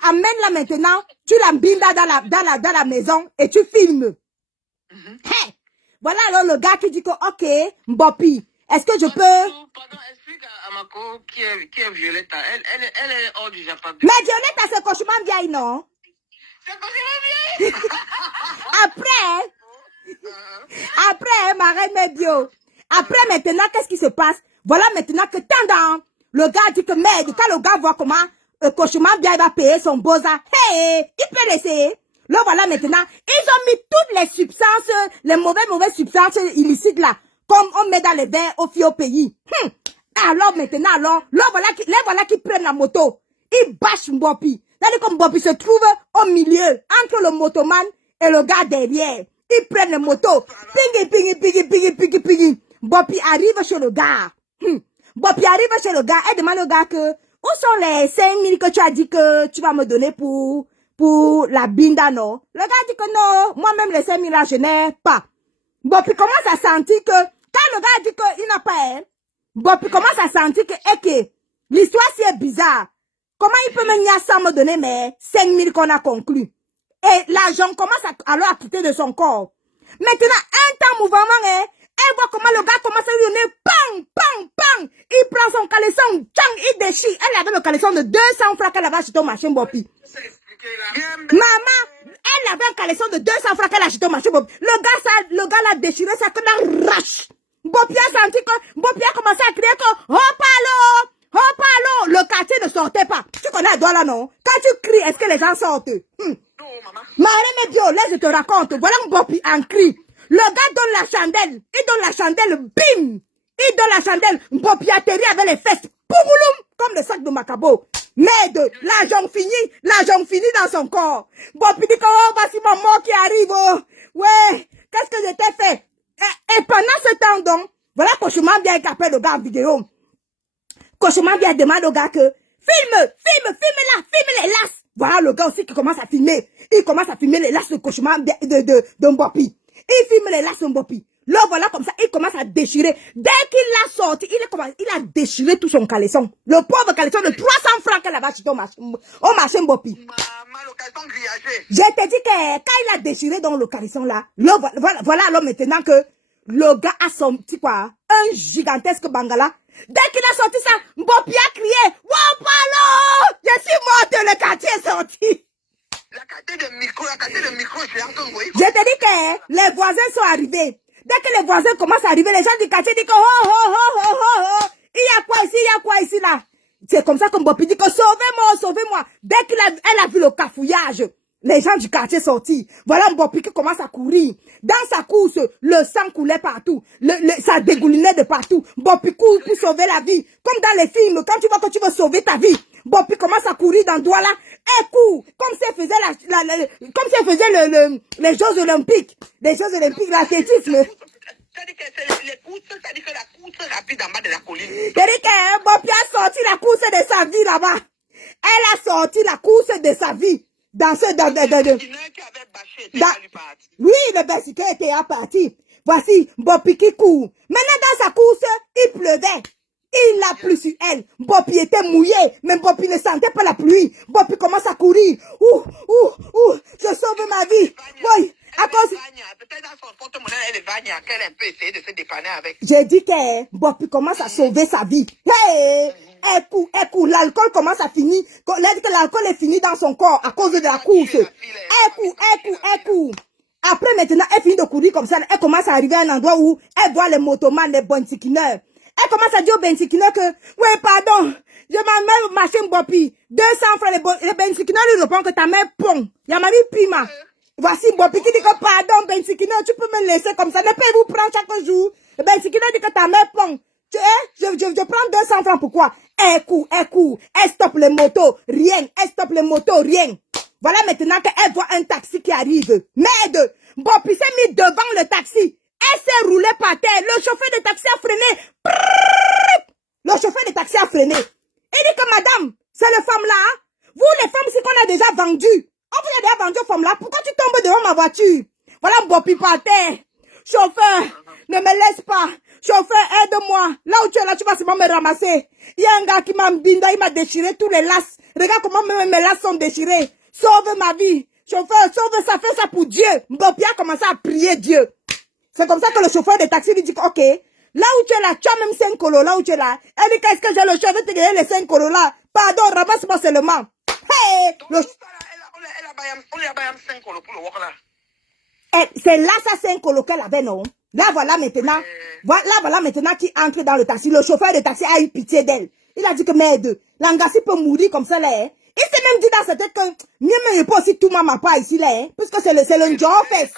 Amène-la maintenant. Tu l'embines dans la maison et tu filmes. Hey! Voilà alors le gars qui dit que, ok, Mbopi, est-ce que je peux... Pardon, explique à Mako qui est Violetta. Elle est hors du Japon. Mais Violetta, c'est Koshman Biaï, non? C'est Koshman Biaï. Après, ma reine Medio. Après, maintenant, qu'est-ce qui se passe? Voilà maintenant que tendant, le gars dit que merde, quand le gars voit comment Koshman Biaï va payer son boza, hey, il peut laisser. Là, voilà maintenant, ils ont mis toutes les substances, les mauvaises substances illicites là, comme on met dans les verres au pays. Alors maintenant, là voilà qu'ils prennent la moto. Ils bâchent Mbopi. C'est-à-dire que Mbopi se trouve au milieu, entre le motoman et le gars derrière. Ils prennent la moto. Pingi. Mbopi arrive chez le gars. Mbopi arrive chez le gars et demande au gars que, où sont les 5 000 que tu as dit que tu vas me donner pour la binda, non? Le gars dit que non, moi-même les 5 000 là, je n'ai pas. Mbopi commence à sentir que, quand le gars dit qu'il n'a pas, Mbopi commence à sentir que, l'histoire si est bizarre. Comment il peut venir sans me donner mes 5 000 qu'on a conclu? Et l'argent commence alors à quitter de son corps. Maintenant, un temps mouvement, elle voit comment le gars commence à lui donner pang. Il prend son caleçon, il déchire. Elle avait le caleçon de 200 francs qu'elle avait acheté au marché Mbopi. Maman, elle avait un caleçon de 200 francs qu'elle a acheté au marché Mbopi. Le gars l'a déchiré, ça que la rache. Mbopi a senti que, Mbopi a commencé à crier que, oh palo! Le quartier ne sortait pas. Tu connais la là, non? Quand tu cries, est-ce que les gens sortent? Marie Bio, là, je te raconte. Voilà Mbopi en crie. Le gars donne la chandelle. Il donne la chandelle, bim! Il donne la chandelle. Mbopi atterrit avec les fesses. Pougoulum! Comme le sac de Macabo. Merde! L'argent fini dans son corps. Mbopi dit que, oh, voici maman qui arrive. Oh. Ouais! Qu'est-ce que je t'ai fait? Et pendant ce temps, donc, voilà Koshman Biaï qui appelle le gars en vidéo. Koshman Biaï demande au gars que filme les lasses. Voilà le gars aussi qui commence à filmer. Il commence à filmer les lasses de Koshman Biaï de Mbopi. Il filme les lasses de Mbopi. Là, voilà comme ça, il commence à déchirer. Dès qu'il l'a sorti, il a déchiré tout son caleçon. Le pauvre caleçon de 300 francs qu'elle avait acheté au marché Mbopi. Je te dis que quand il a déchiré dans le caleçon là, voilà alors maintenant que le gars a sorti quoi? Un gigantesque bangala. Dès qu'il a sorti ça, Mbopi a crié, Wapalo! Je suis morte, le quartier est sorti. La quartier de micro, je l'ai entendu. Je te dis que les voisins sont arrivés. Dès que les voisins commencent à arriver, les gens du quartier disent que oh. Il y a quoi ici là? C'est comme ça que Mbopi dit que sauvez-moi. Dès elle a vu le cafouillage, les gens du quartier sortis. Voilà Mbopi qui commence à courir. Dans sa course, le sang coulait partout. Ça dégoulinait de partout. Mbopi court pour sauver la vie. Comme dans les films, quand tu vois que tu veux sauver ta vie, Mbopi commence à courir dans Douala. Elle court. Comme si elle faisait les Jeux Olympiques. Les Jeux Olympiques, l'athlétisme. C'est-à-dire que la course rapide en bas de la colline. C'est-à-dire que Mbopi a sorti la course de sa vie là-bas. Elle a sorti la course de sa vie. Oui, le bicyclette était à partir. Voici Mbopi qui court. Maintenant, dans sa course, il pleuvait. Il a plu sur elle. Mbopi était mouillé, mais Mbopi ne sentait pas la pluie. Mbopi commence à courir. Je sauve ma vie. Oui, à cause... Peut-être dans son porte-monnaie, elle est vagna, qu'elle a un peu essayé de se dépanner avec. J'ai dit que Mbopi commence à sauver sa vie. Hey! Elle court. L'alcool commence à finir. Elle dit que l'alcool est fini dans son corps à cause de la course. Elle court. Après, maintenant, elle finit de courir comme ça. Elle commence à arriver à un endroit où elle voit les motomans, les bensikineurs. Elle commence à dire aux bensikineurs que, ouais, pardon, je m'en mets au marché Mbopi. 200 francs, les bensikineurs lui répondent que ta mère pong. Yamami pima. Voici Mbopi qui dit que, pardon, bensikineur, tu peux me laisser comme ça. Ne pouvez vous prendre chaque jour. Le bensikineur dit que ta mère pong. Je prends 200 francs, pourquoi? Elle court. Elle stoppe les motos, rien. Voilà maintenant qu'elle voit un taxi qui arrive. Merde! Mbopi s'est mis devant le taxi. Elle s'est roulée par terre. Le chauffeur de taxi a freiné. Il dit que madame, c'est les femmes là. Vous les femmes, c'est qu'on a déjà vendu. On vous a déjà vendu aux femmes là. Pourquoi tu tombes devant ma voiture? Voilà, Bopi par terre. Chauffeur, ne me laisse pas. Chauffeur, aide-moi. Là où tu es là, tu vas seulement me ramasser. Il y a un gars qui m'a binda, il m'a déchiré tous les laces. Regarde comment mes laces sont déchirés. Sauve ma vie. Chauffeur, sauve ça, fais ça pour Dieu. Bopi a commencé à prier Dieu. C'est comme ça que le chauffeur de taxi lui dit, ok, là où tu es là, tu as même 5 colos, là où tu es là. Elle dit, qu'est-ce que j'ai le choix de te gagner les 5 colos là? Pardon, ramasse-moi seulement. Hey! On lui a payé 5 colos pour le work là. C'est là ça 5 colos qu'elle avait, non? Là voilà maintenant, voilà maintenant qui entre dans le taxi. Le chauffeur de taxi a eu pitié d'elle. Il a dit que merde, l'angassi peut mourir comme ça là. Hein. Il s'est même dit dans sa tête que mieux mais pas aussi tout ma part ici là, hein, puisque c'est le Njofes.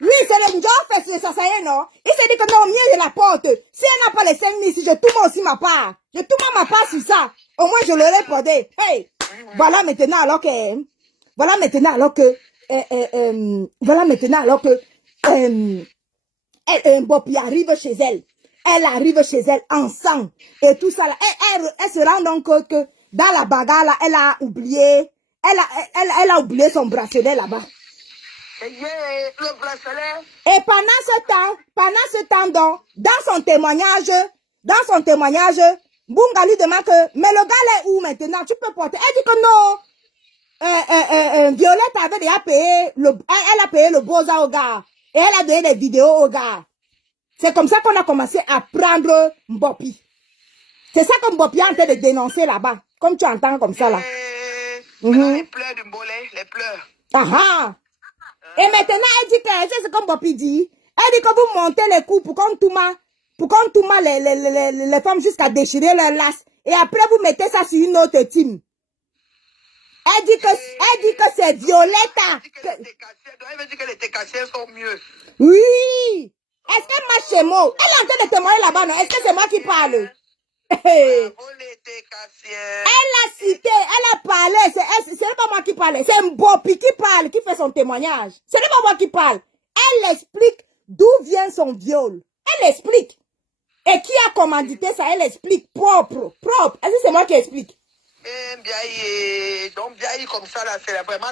Oui, c'est le Njofes, ça y est, non? Il s'est dit que non, mieux je la porte. Si elle n'a pas les 5 000, si je tourne aussi ma part. Je tourne ma part sur ça. Au moins je l'aurais porté. Hey, voilà maintenant alors que Bopi arrive chez elle. Elle arrive chez elle ensemble. Et tout ça là. Elle se rend donc compte que dans la bagarre là, elle a oublié son bracelet là-bas. Le bracelet. Et pendant ce temps donc, dans son témoignage, Bunga lui demande que, mais le gars là est où maintenant? Tu peux porter. Elle dit que non. Violette avait déjà payé elle a payé le beau-ça au gars. Et elle a donné des vidéos au gars. C'est comme ça qu'on a commencé à prendre Bopi. C'est ça que Bopi est en train de dénoncer là-bas. Comme tu entends comme ça là. Les pleurs de Mbolé, les pleurs. Ah. Et maintenant, elle dit que, c'est ce que Bopi dit. Elle dit que vous montez les coups pour qu'on tourne les femmes jusqu'à déchirer leurs laces. Et après, vous mettez ça sur une autre team. Elle dit que c'est Violetta. Elle veut dire que les técassières sont mieux. Oui. Est-ce qu'elle marche chez moi? Elle est en train de témoigner là-bas, non? Est-ce que c'est moi qui parle? Elle a cité, elle a parlé. C'est pas moi qui parle. C'est Bopi qui parle, qui fait son témoignage. Ce n'est pas moi qui parle. Elle explique d'où vient son viol. Elle explique. Et qui a commandité ça? Elle explique propre. Est-ce que c'est moi qui explique? Donc, bien comme ça, là, c'est vraiment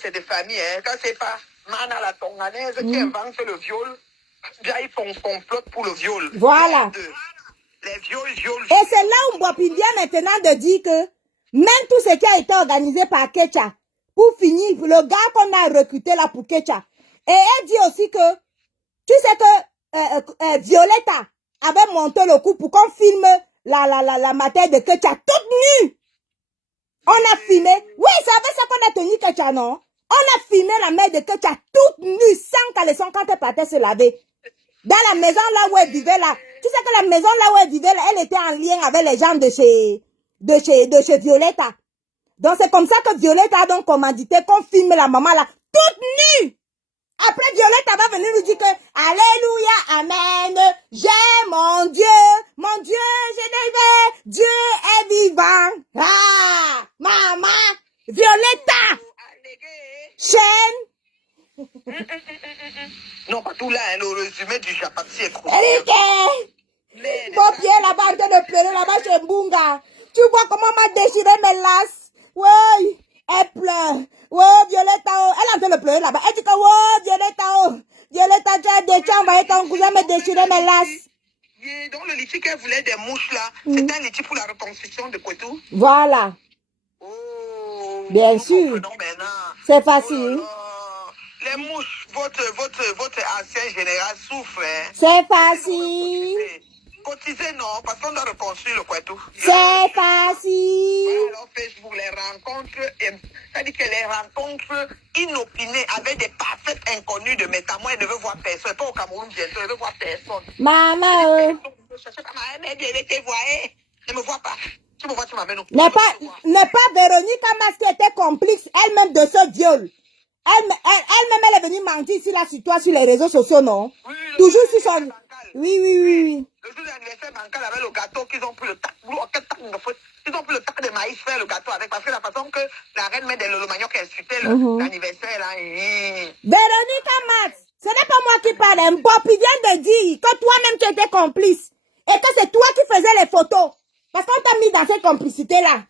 c'est des familles. Hein. Quand c'est pas Mana la Tonganaise qui invente le viol, bien ils font complot pour le viol. Voilà. Les viols. Et c'est là où Bopi vient maintenant de dire que même tout ce qui a été organisé par Kecha, pour finir, le gars qu'on a recruté là pour Kecha. Et elle dit aussi que, tu sais que Violetta avait monté le coup pour qu'on filme la matière de Kecha toute nue. On a filmé. Oui, c'est avec ça qu'on a tenu Kecha, non? On a filmé la mère de Kecha toute nue, sans caleçon quand elle partait se laver. Dans la maison là où elle vivait là. Tu sais que la maison là où elle vivait là, elle était en lien avec les gens de chez Violetta. Donc c'est comme ça que Violetta a donc commandité qu'on filme la maman là, toute nue. Après, Violette va venir nous dire que, alléluia, amen, j'ai mon Dieu, je l'ai, Dieu est vivant. Ah, maman, Violetta, chaîne. Non, pas tout là, hein, le résumé du Japati est trop. Bopi est là-bas en train de pleurer là-bas chez Mbunga. Tu vois comment m'a déchiré mes laces? Oui, elle pleure. Ouais, Violetta, oh. Elle est en train de pleurer là-bas. Elle dit que, ouais, Violetta, oh. Violetta, tu as envoyé ton cousin me déchirer mes laces. Donc, le litige qu'elle voulait des mouches là, c'était un litige pour la reconstruction de Kwetu. Voilà. Oh. Bien sûr. C'est facile. Oh, les mouches, votre ancien général souffre. Hein. C'est facile. Cotiser, non, parce qu'on doit reconstruire le Kwetu. C'est facile. Alors, Facebook, les rencontres, c'est-à-dire que les rencontres inopinées avec des parfaits inconnus de Meta. Moi, elle ne veut voir personne. Pas au Cameroun bientôt, elle ne veut voir personne. Maman, elle ne me voit pas. Tu me vois, tu m'amènes au N'est pas Véronique Amas qui était complice elle-même de ce viol. Elle-même, elle est venue mentir ici, là, sur toi, sur les réseaux sociaux, non? Oui, toujours sur son... Oui. Le jour de l'anniversaire bancal avec le gâteau, qu'ils ont pris le tac, ils ont pris le tac de maïs, faire le gâteau avec, parce que la façon que la reine met des lolo-manioc insultait l'anniversaire, là. Véronique Amas, ce n'est pas moi qui parle, Bopi vient de dire que toi-même tu étais complice, et que c'est toi qui faisais les photos. Parce qu'on t'a mis dans cette complicité-là.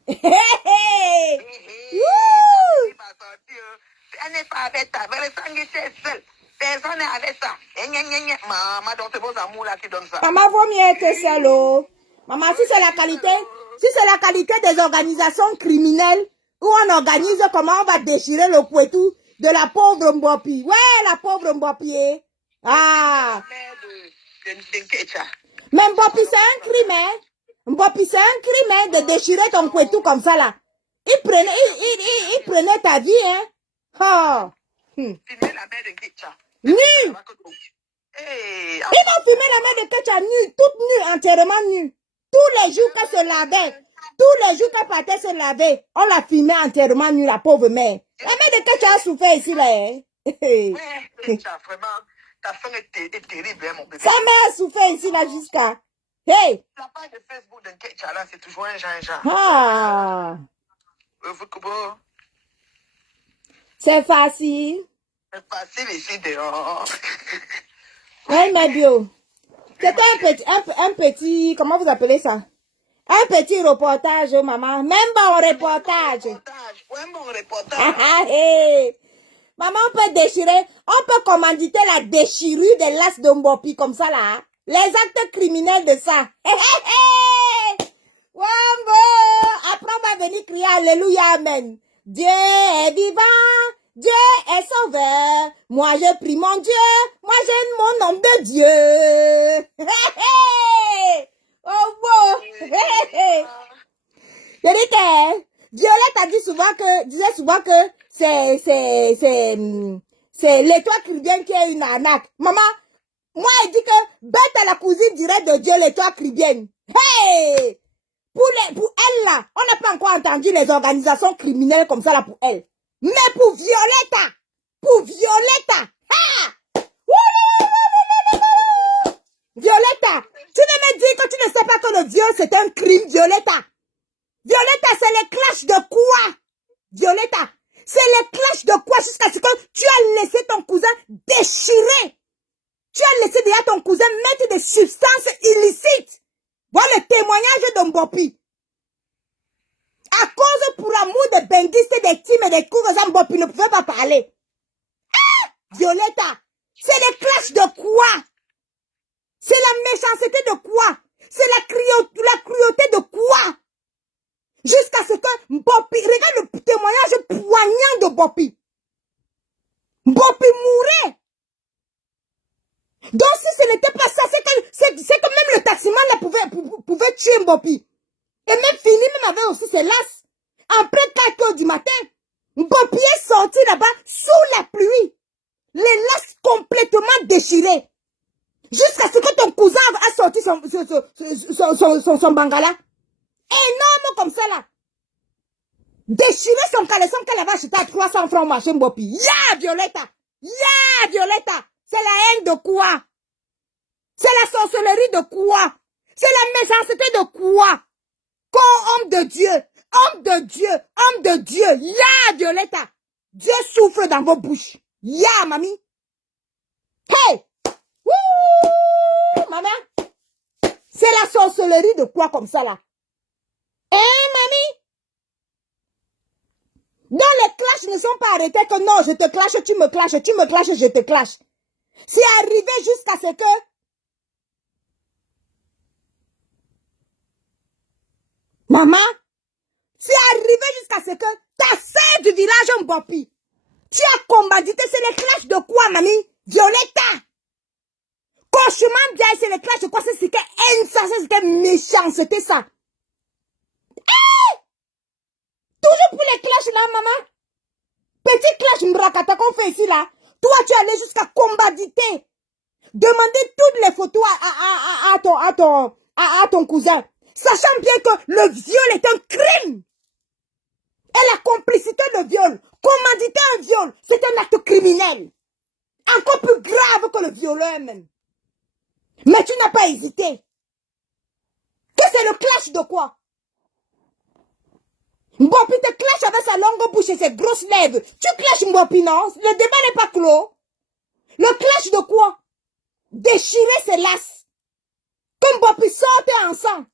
Elle n'est pas avec ça. Personne n'est avec ça. Maman, donc c'est vos amours là qui donnent ça. Maman vaut mieux être seule. Oh. Maman, si c'est la qualité des organisations criminelles où on organise comment on va déchirer le couetou de la pauvre Mbopi. Ouais, la pauvre Mbopi. Ah. Mais Mbopi, c'est un crime, hein. Mbopi, c'est un crime, hein, de déchirer ton couetou comme ça, là. Il prenait ta vie, hein. Oh. Filmer la mère de Ketcha. Nu. Ils vont filmer la mère de Ketcha nue, toute nue, entièrement nue. Tous les jours qu'elle se lavait, tous les jours qu'elle partait se laver, on la filmait entièrement nue, la pauvre mère. La mère de Ketcha a souffert ici, là, hein. Ouais, Ketcha, vraiment, ta fin est terrible, hein, mon bébé. Sa mère a souffert ici, là, jusqu'à... Hey! La page de Facebook de Ketcha, là, c'est toujours un Jean-Jean. Ah! C'est facile. C'est facile ici dehors. Oui, mais bio. C'était un petit, comment vous appelez ça? Un petit reportage, maman. Même bon reportage. Ouais, bon reportage. Hey. Maman, on peut déchirer, on peut commanditer la déchirure des lasses de Mbopi comme ça, là. Hein? Les actes criminels de ça. Wambo! Après, on va venir crier Alléluia, Amen. Dieu est vivant. Dieu est sauveur. Moi, je prie mon Dieu. Moi, j'aime mon nom de Dieu. Oh, bon. Violette disait souvent que c'est l'étoile chrétienne qui est une arnaque. Maman, moi, elle dit que bête à la cousine dirait de Dieu l'étoile chrétienne. Hey! Pour elle, là, on n'a pas encore entendu les organisations criminelles comme ça, là, pour elle. Mais pour Violetta, ah! Violetta, tu ne me dis que tu ne sais pas que le viol c'est un crime, Violetta. Violetta, c'est les clashs de quoi? Violetta, c'est les clashs de quoi jusqu'à ce que tu as laissé ton cousin déchirer. Tu as laissé déjà ton cousin mettre des substances illicites. Voilà le témoignage de Mbopi. À cause pour amour de benguistes, des teams et des cours, Mbopi ne pouvait pas parler. Ah! Violetta, c'est les clashs de quoi? C'est la méchanceté de quoi? C'est la cruauté de quoi? Jusqu'à ce que Mbopi, regarde le témoignage poignant de Mbopi. Mbopi mourait. Donc si ce n'était pas ça, c'est que même le taximan là pouvait tuer Mbopi. Et même Fini même avait aussi ses lasses. Après 4 heures du matin, Mbopi est sorti là-bas sous la pluie. Les lasses complètement déchirées. Jusqu'à ce que ton cousin a sorti son bangala. Énorme comme ça là. Déchirer son caleçon qu'elle avait acheté à 300 francs au marché Mbopi. Ya Violetta. Ya Violetta. C'est la haine de quoi? C'est la sorcellerie de quoi? C'est la méchanceté de quoi? Homme de Dieu, homme de Dieu, homme de Dieu. Ya Violetta. Dieu souffle dans vos bouches. Ya mamie. Hey! Wouh! Maman. C'est la sorcellerie de quoi comme ça là? Hein mamie? Dans les clashs ne sont pas arrêtés que non, je te clash, tu me clashes, je te clash. C'est arrivé jusqu'à ce que maman, c'est arrivé jusqu'à ce que ta sœur du village Mbopi, tu as commandité, c'est les clashs de quoi, mamie? Violetta! Cauchement bien, c'est les clashs de quoi? C'est ce qu'est haine, ça, c'est ce qu'est méchanceté, ça. Hey! Toujours pour les clashs là, maman. Petit clash mbrakata qu'on fait ici là. Toi, tu es allé jusqu'à commanditer. Demander toutes les photos à ton cousin. Sachant bien que le viol est un crime. Et la complicité de viol, commanditer un viol, c'est un acte criminel. Encore plus grave que le violeur même. Mais tu n'as pas hésité. Que c'est le clash de quoi? Mbopi te clash avec sa longue bouche et ses grosses lèvres. Tu clashes Mbopi, non? Le débat n'est pas clos. Le clash de quoi? Déchirer ses lasses. Que Mbopi sorte ensemble.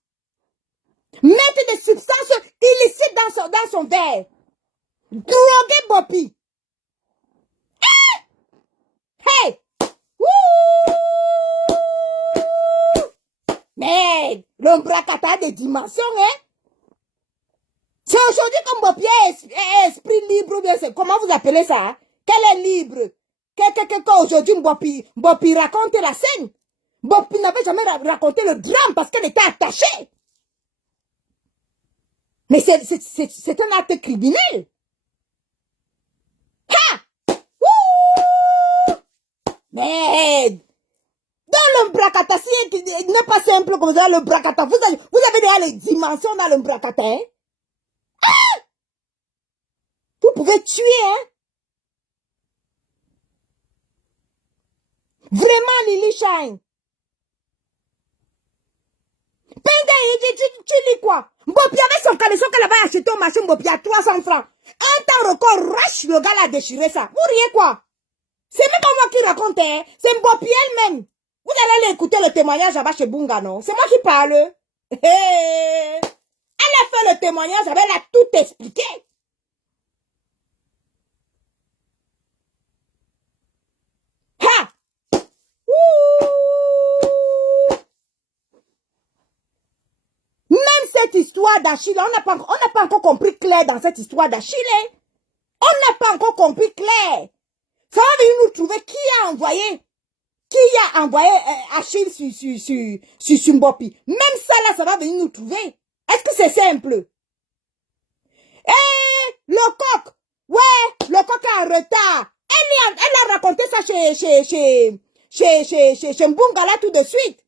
Mettre des substances illicites dans son verre. Droguer Bopi. Hey! Wouh! Mais l'ombracata des dimensions, hein? C'est aujourd'hui comme Bopi est esprit libre, bien c'est comment vous appelez ça? Hein? Quel est libre? Aujourd'hui Bopi raconte la scène. Bopi n'avait jamais raconté le drame parce qu'elle était attachée. Mais c'est un acte criminel. Ha! Wouh! Mais dans le bracata, si n'est pas simple comme ça, le bracata, vous avez déjà les dimensions dans le bracata, hein? Ah! Vous pouvez tuer, hein? Vraiment, Lily Shine. Tu lis quoi? Bopi avec son caleçon qu'elle avait acheté au marché Bopi à 300 francs. Un temps record, rush, le gars l'a déchiré ça. Vous riez quoi? C'est même pas moi qui raconte, hein. C'est Bopi elle-même. Vous allez aller écouter le témoignage là-bas chez Bunga, non? C'est moi qui parle. Elle a fait le témoignage, elle a tout expliqué. Ha! Ouh! Même cette histoire d'Achille, on n'a pas encore compris clair dans cette histoire d'Achille. On n'a pas encore compris clair. Ça va venir nous trouver qui a envoyé Achille sur Mbopi. Même ça là, ça va venir nous trouver. Est-ce que c'est simple? Le coq, ouais, le coq est en retard. Elle a raconté ça chez Mbunga là tout de suite.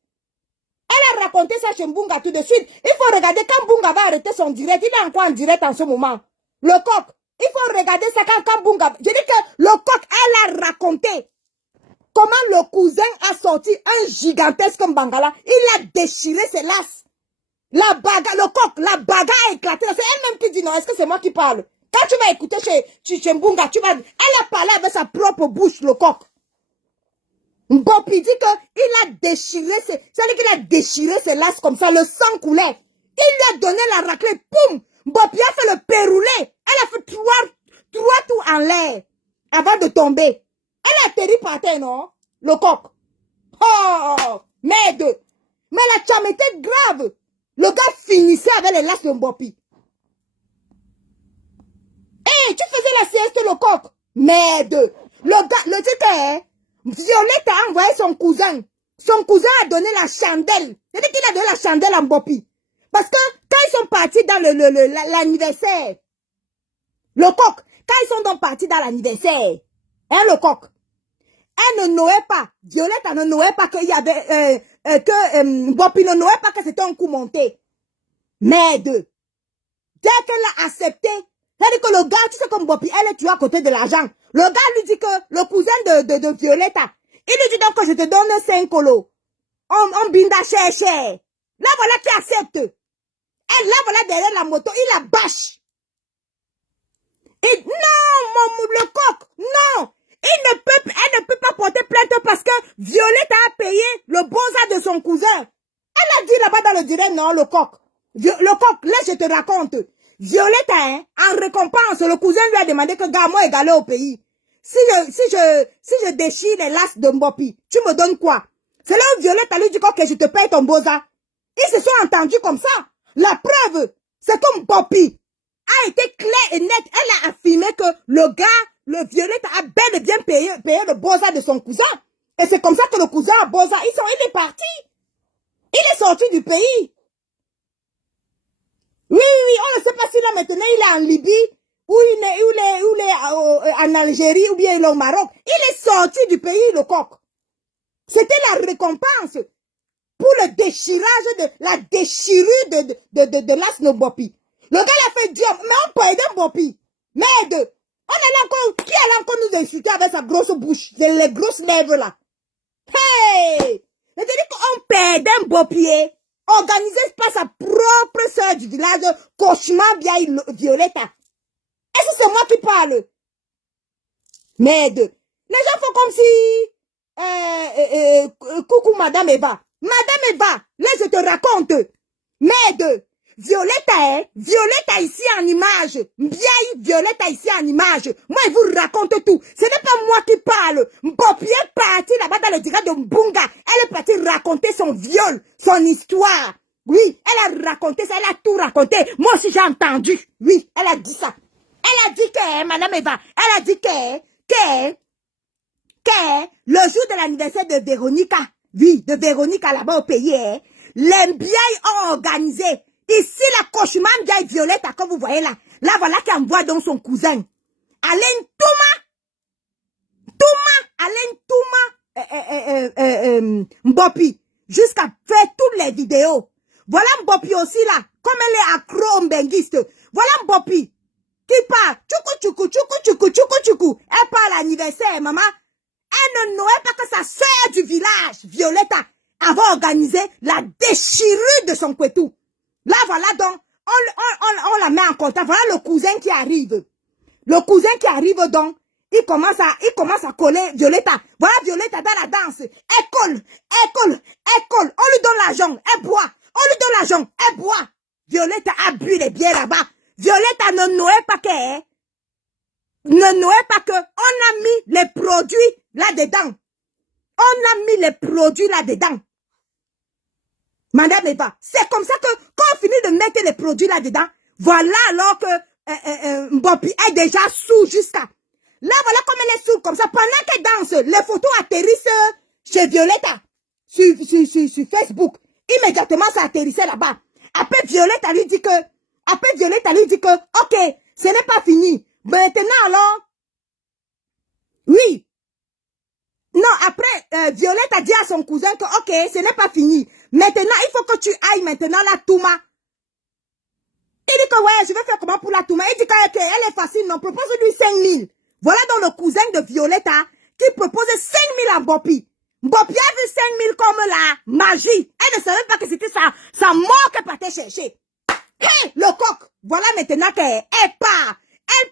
Elle a raconté ça chez Mbunga tout de suite. Il faut regarder quand Mbunga va arrêter son direct. Il est encore en direct en ce moment. Le coq. Il faut regarder ça quand Mbunga... Je dis que le coq, elle a raconté comment le cousin a sorti un gigantesque Mbangala. Il a déchiré ses laces. La bagarre, le coq, la bagarre a éclaté. C'est elle-même qui dit non. Est-ce que c'est moi qui parle? Quand tu vas écouter chez Mbunga, elle a parlé avec sa propre bouche, le coq. Bopi dit qu'il a déchiré c'est-à-dire qu'il a déchiré ses laces comme ça, le sang coulait. Il lui a donné la raclée, poum! Bopi a fait le pérouler. Elle a fait trois tours en l'air avant de tomber. Elle a atterri par terre, non? Le coq. Oh! Merde! Mais la chame était grave. Le gars finissait avec les laces de Bopi. Hé, tu faisais la sieste, le coq. Merde! Le gars, le titre, hein? Violette a envoyé son cousin. Son cousin a donné la chandelle. C'est-à-dire qu'il a donné la chandelle à Mbopi. Parce que quand ils sont partis dans l'anniversaire, le coq, quand ils sont donc partis dans l'anniversaire, hein, le coq, elle ne nouait pas. Violette ne nouait pas qu'il y avait, Mbopi ne nouait pas que c'était un coup monté. Merde. Dès qu'elle a accepté, c'est-à-dire que le gars, tu sais comme Bopi, elle est tuée à côté de l'argent. Le gars lui dit que le cousin de Violetta, il lui dit donc que je te donne 5 colos. On binda cher. Là voilà qui accepte. Et là voilà derrière la moto, il la bâche. Et non, le coq, non. Elle ne peut pas porter plainte parce que Violetta a payé le boza de son cousin. Elle a dit là-bas dans le direct, non, le coq. Le coq, là je te raconte. Violetta, hein, en récompense, le cousin lui a demandé que gars, moi égalé au pays. Si je déchire les laces de Mbopi, tu me donnes quoi? C'est là où Violetta lui dit que je te paye ton boza. Ils se sont entendus comme ça. La preuve, c'est que Mbopi a été clair et net. Elle a affirmé que le gars, le Violetta a bel et bien payé le boza de son cousin. Et c'est comme ça que le cousin a boza. Il est parti. Il est sorti du pays. Oui, on ne sait pas si là maintenant il est en Libye, ou il est en Algérie, ou bien il est au Maroc. Il est sorti du pays, le coq. C'était la récompense pour le déchirage la déchirure de l'as de Bopi. Le gars l'a fait dire, mais on peut aider Bopi. Merde. Qui allait encore nous insulter avec sa grosse bouche, les grosses lèvres là. Hey! C'est-à-dire qu'on perdait Bopi. Organisé par sa propre sœur du village, cauchemar via Violetta. Est-ce que c'est moi qui parle? Merde. Les gens font comme si... coucou Madame Eva. Madame Eva, là je te raconte. Merde. Violetta ici en image. Vieille Violetta ici en image. Moi, il vous raconte tout. Ce n'est pas moi qui parle. Mbopi est partie là-bas dans le direct de Mbunga. Elle est partie raconter son viol, son histoire. Oui, elle a raconté ça, elle a tout raconté. Moi aussi, j'ai entendu. Oui, elle a dit ça. Elle a dit que, Madame Eva, elle a dit que le jour de l'anniversaire de Véronica, oui, de Véronica là-bas au pays, les biailles ont organisé. Ici, la cauchemar biaille Violette, comme vous voyez là. Là, voilà qui envoie donc son cousin. Alain Mbopi, jusqu'à faire toutes les vidéos. Voilà Mbopi aussi là, comme elle est accro-mbengiste. Voilà Mbopi, qui part, tchoukou. Elle part à l'anniversaire, maman. Elle ne noie pas que sa sœur du village, Violetta, avait organisé la déchirure de son couetou. Là, voilà donc, on la met en contact. Voilà le cousin qui arrive. Le cousin qui arrive donc, il commence à coller Violetta. Voilà Violetta dans la danse. Elle colle. On lui donne l'argent, elle boit. Elle boit. Violetta a bu les bières là-bas. Violetta ne noie pas que, on a mis les produits là-dedans. Madame Eva, c'est comme ça que, quand on finit de mettre les produits là-dedans, voilà alors que Mbopi est déjà sous jusqu'à. Là, voilà comme elle est sous, comme ça. Pendant qu'elle danse, les photos atterrissent chez Violetta, sur Facebook. Immédiatement, ça atterrissait là-bas. Après, Violetta lui dit que, ok, ce n'est pas fini. Maintenant, alors, oui. Non, après, Violette a dit à son cousin que, ok, ce n'est pas fini. Maintenant, il faut que tu ailles maintenant la Touma. Il dit que, ouais, je vais faire comment pour la Touma. Il dit qu'elle est facile, non, propose-lui 5 000. Voilà donc le cousin de Violetta qui propose 5 000 à Mbopi. Mbopi a vu 5 000 comme la magie. Elle ne savait pas que c'était sa mort qu'elle partait chercher. Hey, le coq. Voilà maintenant qu'elle part.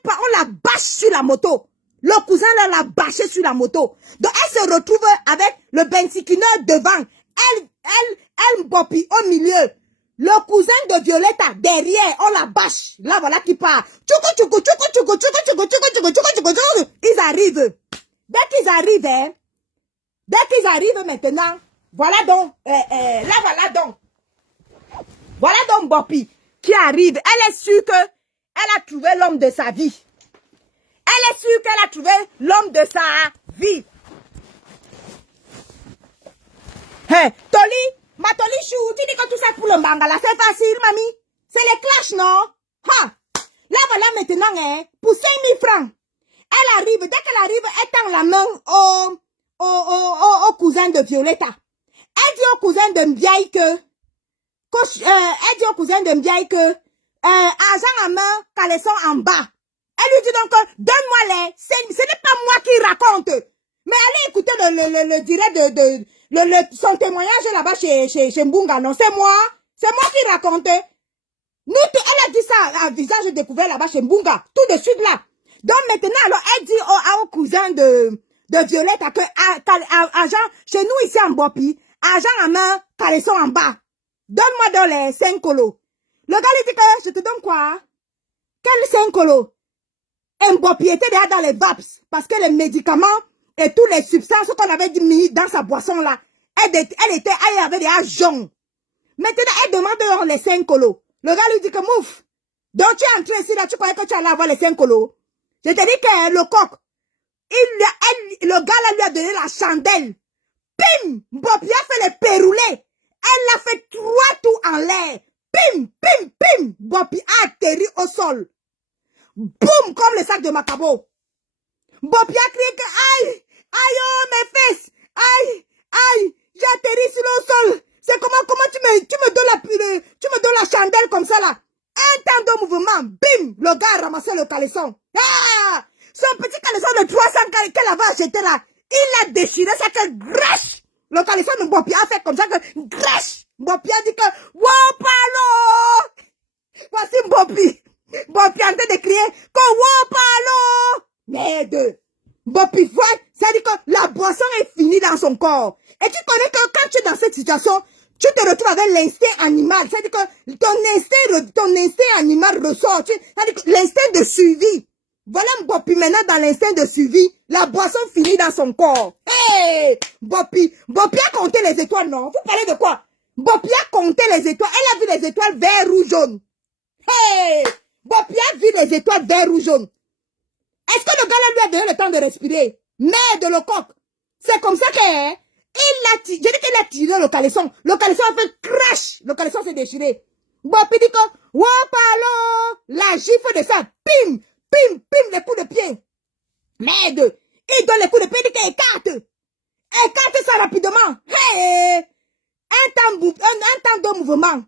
On la bâche sur la moto. Le cousin l'a bâché sur la moto. Donc, elle se retrouve avec le bensikineur devant. Elle Mbopi au milieu. Le cousin de Violetta derrière, on la bâche. Là, voilà qui part. Ils arrivent. Dès qu'ils arrivent maintenant, voilà donc, voilà donc Mbopi qui arrive. Elle est sûre que elle a trouvé l'homme de sa vie. Elle est sûre qu'elle a trouvé l'homme de sa vie. Hey, ma Toli Chou, tu dis que tout ça pour le Mbangala, c'est facile, mamie. C'est les clashs, non? Ha! Là, voilà maintenant, pour 5 000 francs. Elle arrive, dès qu'elle arrive, elle tend la main au cousin de Violetta. Elle dit au cousin de Mbiaï argent en main, caleçon en bas. Elle lui dit donc, donne-moi les 5 000. Ce n'est pas moi qui raconte. Mais allez écouter le direct son témoignage là-bas chez Mbunga, non, c'est moi qui raconte. Elle a dit ça à visage découvert là-bas chez Mbunga, tout de suite là. Donc maintenant, alors, elle dit au cousin de Violette que argent, chez nous ici en Mbopi, argent en main, caleçon en bas. Donne-moi dans les 5 colos. Le gars lui dit que je te donne quoi? Quel 5 colos? Mbopi était déjà dans les VAPS parce que les médicaments et toutes les substances qu'on avait mis dans sa boisson là, elle avait déjà jaune. Maintenant, elle demande les 5 colos. Le gars lui dit que mouf. Donc tu es entré ici là, tu croyais que tu allais avoir les 5 colos. Je te dis que le coq, le gars là lui a donné la chandelle. Pim! Mbopi a fait les péroulés. Elle a fait 3 tours en l'air. Pim! Pim! Pim! Mbopi a atterri au sol. Boum! Comme le sac de Macabo. Mbopi a crié que aïe! Aïe oh mes fesses! Aïe! Aïe! J'ai atterri sur le sol. C'est comment tu me donnes la chandelle comme ça là. Un temps de mouvement. Bim! Le gars a ramassé le caleçon. Ah! Son petit caleçon de 300 qu'elle avait acheté là. Il l'a déchiré, ça que grâche. Le caleçon de Mbopi a fait comme ça que grâche. Mbopi a dit que Wopalo! Voici Mbopi. Mbopi en train de crier que Wopalo! Merde. Mbopi voit, ça dit que la boisson est finie dans son corps. Et tu connais que quand tu es dans cette situation, tu te retrouves avec l'instinct animal. C'est-à-dire que ton instinct animal ressort. C'est-à-dire que l'instinct de survie. Voilà Mbopi maintenant dans l'instinct de survie. La boisson finit dans son corps. Hey! Mbopi a compté les étoiles, non? Vous parlez de quoi? Mbopi a compté les étoiles. Elle a vu les étoiles vert, rouge, jaune. Hey! Mbopi a vu les étoiles vert, rouge, jaune. Est-ce que le gars là lui a donné le temps de respirer? Merde, le coq. C'est comme ça que, hein, je dis qu'il a tiré le caleçon. Le caleçon a fait crash. Le caleçon s'est déchiré. Mbopi dit que, wopalo, la gifle de ça, pim, pim, pim, les coups de pied. Merde. Il donne les coups de pied, il dit qu'il écarte. Écarte ça rapidement. Hey! Un temps de mouvement.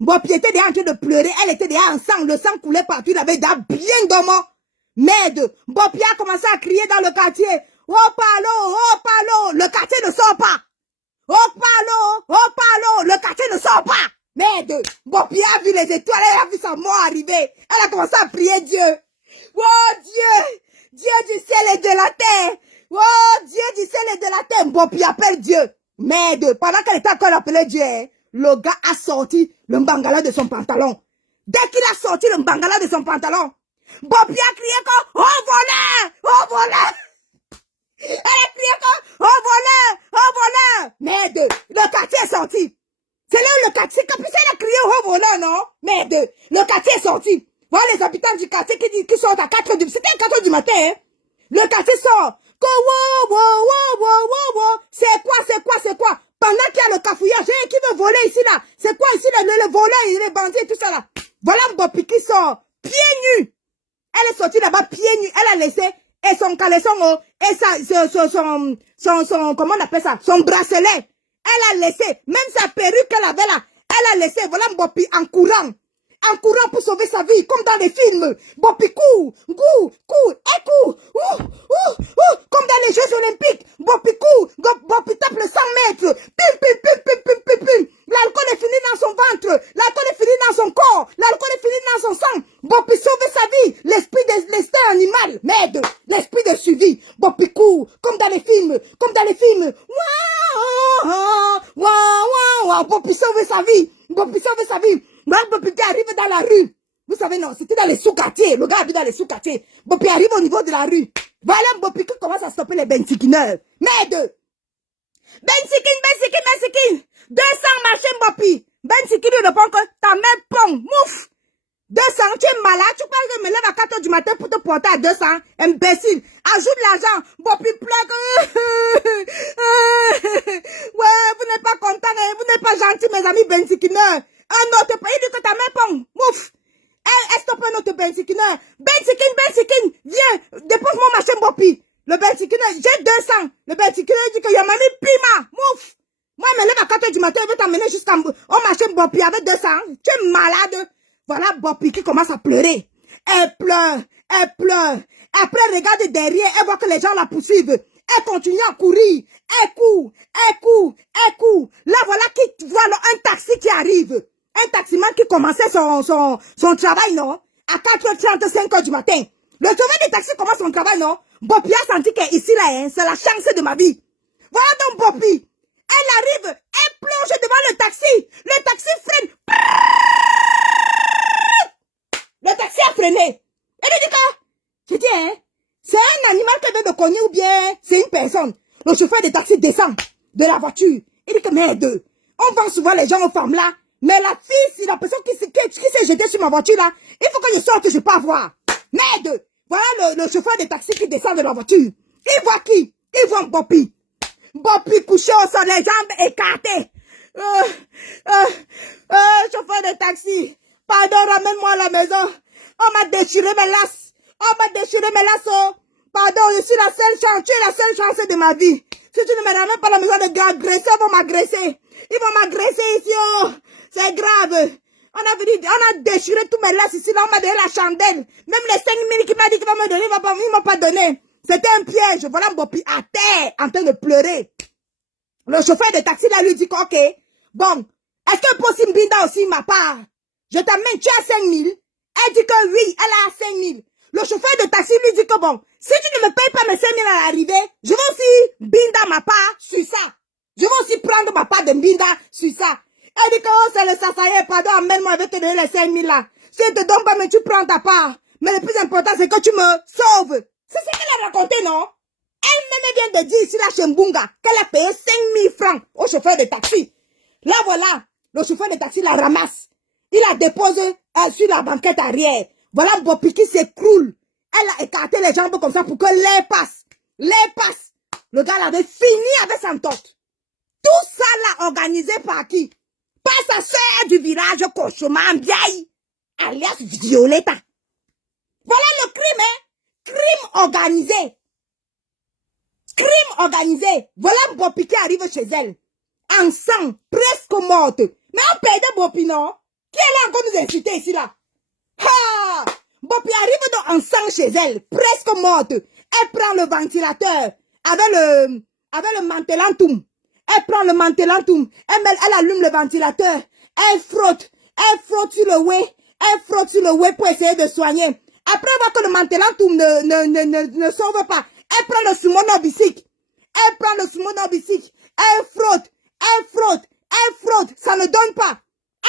Mbopi était déjà en train de pleurer. Elle était déjà en sang. Le sang coulait partout. Il avait déjà bien dormi. Merde. Mbopi a commencé à crier dans le quartier. Oh palo, le quartier ne sort pas. Oh palo, le quartier ne sort pas. Merde. Mbopi a vu les étoiles. Elle a vu sa mort arriver. Elle a commencé à prier Dieu. Oh Dieu. Dieu du ciel et de la terre. Oh Dieu du ciel et de la terre. Mbopi appelle Dieu. Merde. Pendant qu'elle était encore appelée Dieu, le gars a sorti le mbangala de son pantalon. Dès qu'il a sorti le mbangala de son pantalon, Mbopi a crié comme, oh voleur. Elle a crié comme, oh voleur. Merde. Le quartier est sorti. C'est là où le quartier, comme ça, elle a crié oh voleur, non? Merde. Le quartier est sorti. Voilà les habitants du quartier qui sortent à 4h du, c'était à 4h du matin, hein. Le quartier sort. C'est quoi? Pendant qu'il y a le cafouillage, qui veut voler ici, là? C'est quoi ici, là? Le voleur, les bandits et tout ça, là. Voilà Mbopi qui sort. Pieds nus. Elle est sortie là-bas, pieds nus. Elle a laissé, et son caleçon, et son, comment on appelle ça? Son bracelet. Elle a laissé, même sa perruque qu'elle avait là, elle a laissé, voilà Mbopi en courant pour sauver sa vie, comme dans les films. Mbopi court, comme dans les Jeux Olympiques. Mbopi court, Mbopi tape le 100 mètres, pim. L'alcool est fini dans son ventre, l'alcool est fini dans son corps, l'alcool est fini dans son sang. Mbopi sauve sa vie, l'instinct animal, merde, l'esprit de survie. Mbopi court, comme dans les films. Mbopi sauve sa vie. Mbopi arrive dans la rue. Vous savez, non, c'était dans les sous-quartiers. Le gars habite dans les sous-quartiers. Mbopi arrive au niveau de la rue. Voilà Mbopi qui commence à stopper les bensikineurs. Merde! Bensikin! 200 marchés Mbopi. Bensikin ne répond que ta main pong. Mouf! 200, tu es malade, tu crois que je me lève à 4h du matin pour te porter à 200, imbécile. Ajoute l'argent, Mbopi pleure. Ouais, vous n'êtes pas content, vous n'êtes pas gentil, mes amis bensikineurs. Un autre pays dit que ta main pong, mouf. Elle stoppe un autre bensikineur. Bensikin, viens, dépose mon marché Mbopi. Le bensikineur, j'ai 200. Le bensikineur dit que y'a mamie pima, mouf. Moi, je me lève à 4h du matin, je vais t'emmener jusqu'au marché Mbopi avec 200. Tu es malade. Voilà Mbopi qui commence à pleurer. Elle pleure. Après, elle regarde derrière, elle voit que les gens la poursuivent. Elle continue à courir. Elle court. Là, voilà qui voit un taxi qui arrive. Un taximan qui commençait son travail, non? À 4h30, 5h du matin. Le chauffeur de taxi commence son travail, non? Mbopi a senti qu'ici, là, hein, c'est la chance de ma vie. Voilà donc Mbopi. Elle arrive, elle plonge devant le taxi. Le taxi freine. Le taxi a freiné. Elle lui dit que, je dis, hein, c'est un animal qui vient de cogner ou bien c'est une personne. Le chauffeur de taxi descend de la voiture. Il dit que, merde, on vend souvent les gens aux femmes là. Mais la fille, c'est la personne qui s'est jetée sur ma voiture là. Il faut que je sorte, je peux avoir. Merde. Voilà le chauffeur de taxi qui descend de la voiture. Il voit qui? Il voit Mbopi. Mbopi couché au sol, les jambes écartées. Chauffeur de taxi. Pardon, ramène-moi à la maison. On m'a déchiré mes laces. Oh. Pardon, je suis la seule chance. Tu es la seule chance de ma vie. Si tu ne me ramènes pas à la maison de agresser, ils vont m'agresser. Ils vont m'agresser ici, oh. C'est grave. On a déchiré tous mes laces ici, là, on m'a donné la chandelle. Même les 5 000 qui m'a dit qu'il va me donner, ils m'ont pas donné. C'était un piège. Voilà Mbopi à terre, en train de pleurer. Le chauffeur de taxi, là, lui dit que, ok, bon, est-ce que possible Binda aussi ma part? Je t'amène, tu as 5 000. Elle dit que oui, elle a 5 000. Le chauffeur de taxi lui dit que bon, si tu ne me payes pas mes 5 000 à l'arrivée, je vais aussi Binda ma part sur ça. Je vais aussi prendre ma part de Binda sur ça. Elle dit que oh, c'est le Sasaye, pardon, amène-moi, je vais te donner les 5 000 là. Si je te donne pas, mais tu prends ta part. Mais le plus important, c'est que tu me sauves. C'est ce qu'elle a raconté, non? Elle-même vient de dire ici, là, chez Mbunga, qu'elle a payé 5 000 francs au chauffeur de taxi. Là, voilà, le chauffeur de taxi la ramasse. Il la dépose sur la banquette arrière. Voilà Mbopi qui s'écroule. Elle a écarté les jambes comme ça pour que l'air passe. L'air passe. Le gars avait fini avec son tote. Tout ça là, organisé par qui? Par sa soeur du village Kochoman Biaï, alias Violetta. Voilà le crime, hein? Crime organisé. Crime organisé. Voilà Mbopi qui arrive chez elle. En sang, presque morte. Mais on perdait Mbopi, non? Qui est là encore nous inciter ici, là? Ha! Mbopi arrive donc en sang chez elle, presque morte. Elle prend le ventilateur avec le mantelantum. Elle prend le mantelantum. Elle allume le ventilateur. Elle frotte sur le whey. Elle frotte sur le whey pour essayer de soigner. Après voir que le mantelantum ne sauve pas, elle prend le sumonobisique. Elle prend le sumonobisique. Elle frotte. Ça ne donne pas.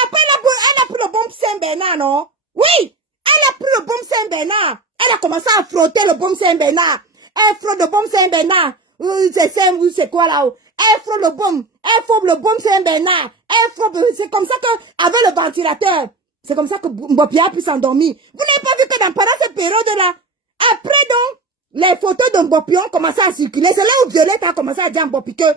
Après, elle a pris le baume Saint-Bernard, non? Oui, elle a pris le baume Saint-Bernard. Elle a commencé à frotter le baume Saint-Bernard. Elle frotte le baume Saint-Bernard. C'est quoi là-haut? Elle frotte le baume. Elle frotte le baume Saint-Bernard. Elle frotte. C'est comme ça qu'avec le ventilateur, c'est comme ça que Mbopi a pu s'endormir. Vous n'avez pas vu que pendant cette période-là, après donc, les photos de Mbopi ont commencé à circuler. C'est là où Violette a commencé à dire à Mbopi que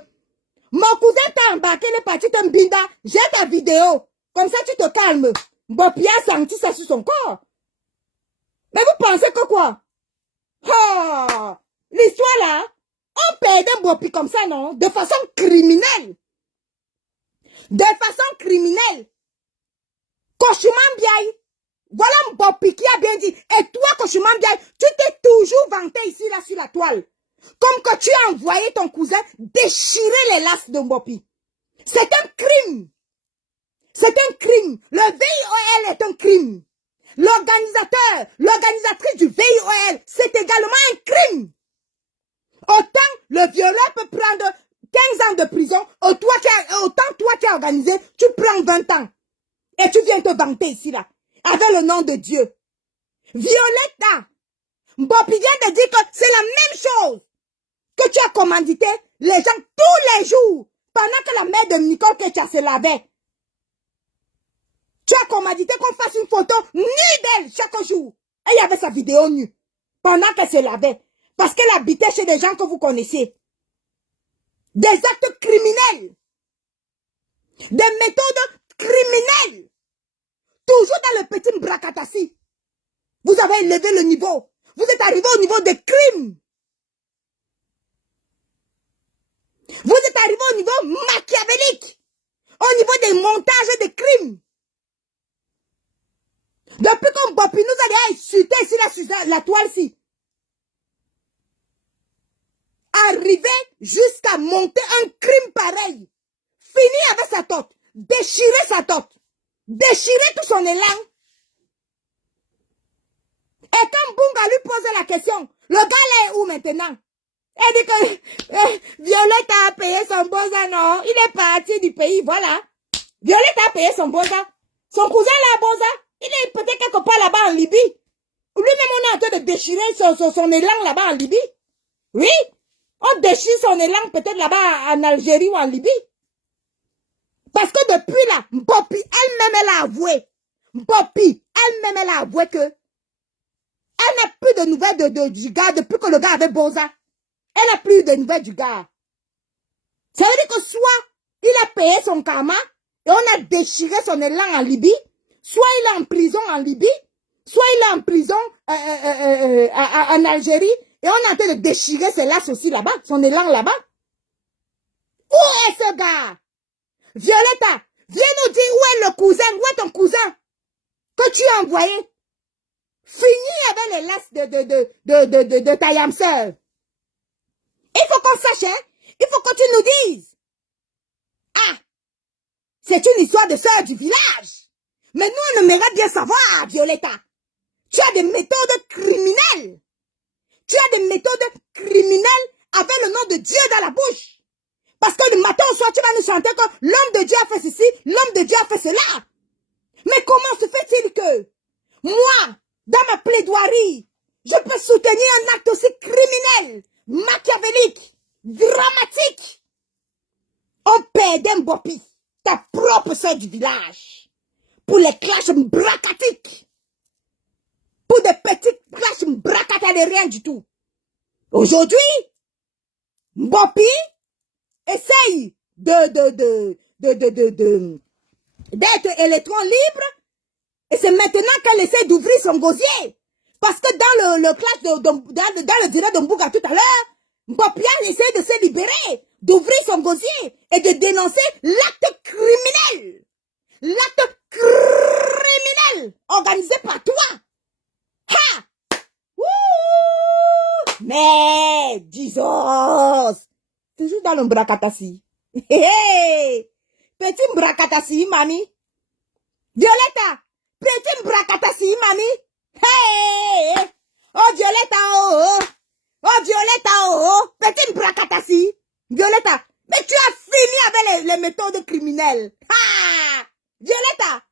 mon cousin t'a embarqué, il est parti te mbinda, j'ai ta vidéo. Comme ça, tu te calmes. Mbopi a senti ça sur son corps. Mais vous pensez que quoi? Oh, l'histoire là, on perdait Mbopi comme ça, non? De façon criminelle. De façon criminelle. Kochuman Biaï. Voilà Mbopi qui a bien dit. Et toi, Kochuman Biaï, tu t'es toujours vanté ici, là, sur la toile. Comme que tu as envoyé ton cousin déchirer les lasses de Mbopi. C'est un crime. C'est un crime. Le VIOL est un crime. L'organisatrice du VIOL, c'est également un crime. Autant le violeur peut prendre 15 ans de prison, autant toi qui as organisé, tu prends 20 ans. Et tu viens te vanter ici, là, avec le nom de Dieu. Violetta, Mbopi vient de dire que c'est la même chose. Que tu as commandité les gens tous les jours, pendant que la mère de Nicole Ketia se lavait. Tu as commandité qu'on fasse une photo nue d'elle chaque jour. Et il y avait sa vidéo nue, pendant qu'elle se lavait. Parce qu'elle habitait chez des gens que vous connaissez. Des actes criminels. Des méthodes criminelles. Toujours dans le petit Mbrakatasi. Vous avez élevé le niveau. Vous êtes arrivé au niveau des crimes. Vous êtes arrivé au niveau machiavélique. Au niveau des montages des crimes. Depuis que Mbopi nous a insulté ici, là, sur la toile-ci. Arrivé jusqu'à monter un crime pareil. Fini avec sa tote. Déchirer sa tote. Déchirer tout son élan. Et quand Bunga lui pose la question, le gars là est où maintenant? Elle dit que Violette a payé son boza, non? Il est parti du pays, voilà. Violette a payé son boza. Son cousin là, boza, il est peut-être quelque part là-bas en Libye. Lui-même, on est en train de déchirer son élan là-bas en Libye. Oui, on déchire son élan peut-être là-bas en Algérie ou en Libye. Parce que depuis là, Mbopi elle-même, elle a avoué. Mbopi elle-même, elle a avoué que elle n'a plus de nouvelles du gars depuis que le gars avait boza. Elle n'a plus de nouvelles du gars. Ça veut dire que soit il a payé son karma et on a déchiré son élan en Libye, soit il est en prison en Libye, soit il est en prison en Algérie et on est en train de déchirer ses lasses aussi là-bas, son élan là-bas. Où est ce gars? Violetta, viens nous dire où est le cousin, où est ton cousin que tu as envoyé. Fini avec les lasses de ta yamseur. Il faut qu'on sache, hein? Il faut que tu nous dises. Ah, c'est une histoire de sœur du village. Mais nous, on aimerait bien savoir, Violetta. Tu as des méthodes criminelles. Tu as des méthodes criminelles avec le nom de Dieu dans la bouche. Parce que le matin au soir, tu vas nous chanter que l'homme de Dieu a fait ceci, l'homme de Dieu a fait cela. Mais comment se fait-il que moi, dans ma plaidoirie, je peux soutenir un acte aussi criminel, machiavélique, dramatique? On perdait Mbopi, ta propre sœur du village, pour les clashs bracatiques, pour des petits clashs bracatiques de rien du tout. Aujourd'hui, Mbopi essaye d'être électron libre, et c'est maintenant qu'elle essaie d'ouvrir son gosier. Parce que dans le clash dans le direct de Mbouga tout à l'heure, Mbopi a essayé de se libérer, d'ouvrir son gosier et de dénoncer l'acte criminel. L'acte criminel organisé par toi. Ha! Wouh! Mais, disons, toujours dans le Mbrakatasi. Hey! Petit Mbrakatasi, mamie. Violetta! Petit Mbrakatasi, mamie. Hey! Oh, Violetta, oh, oh. Oh, Violetta, oh, oh. Petit Mbrakatasi. Violetta, mais tu as fini avec les méthodes criminelles. Ah! Violetta!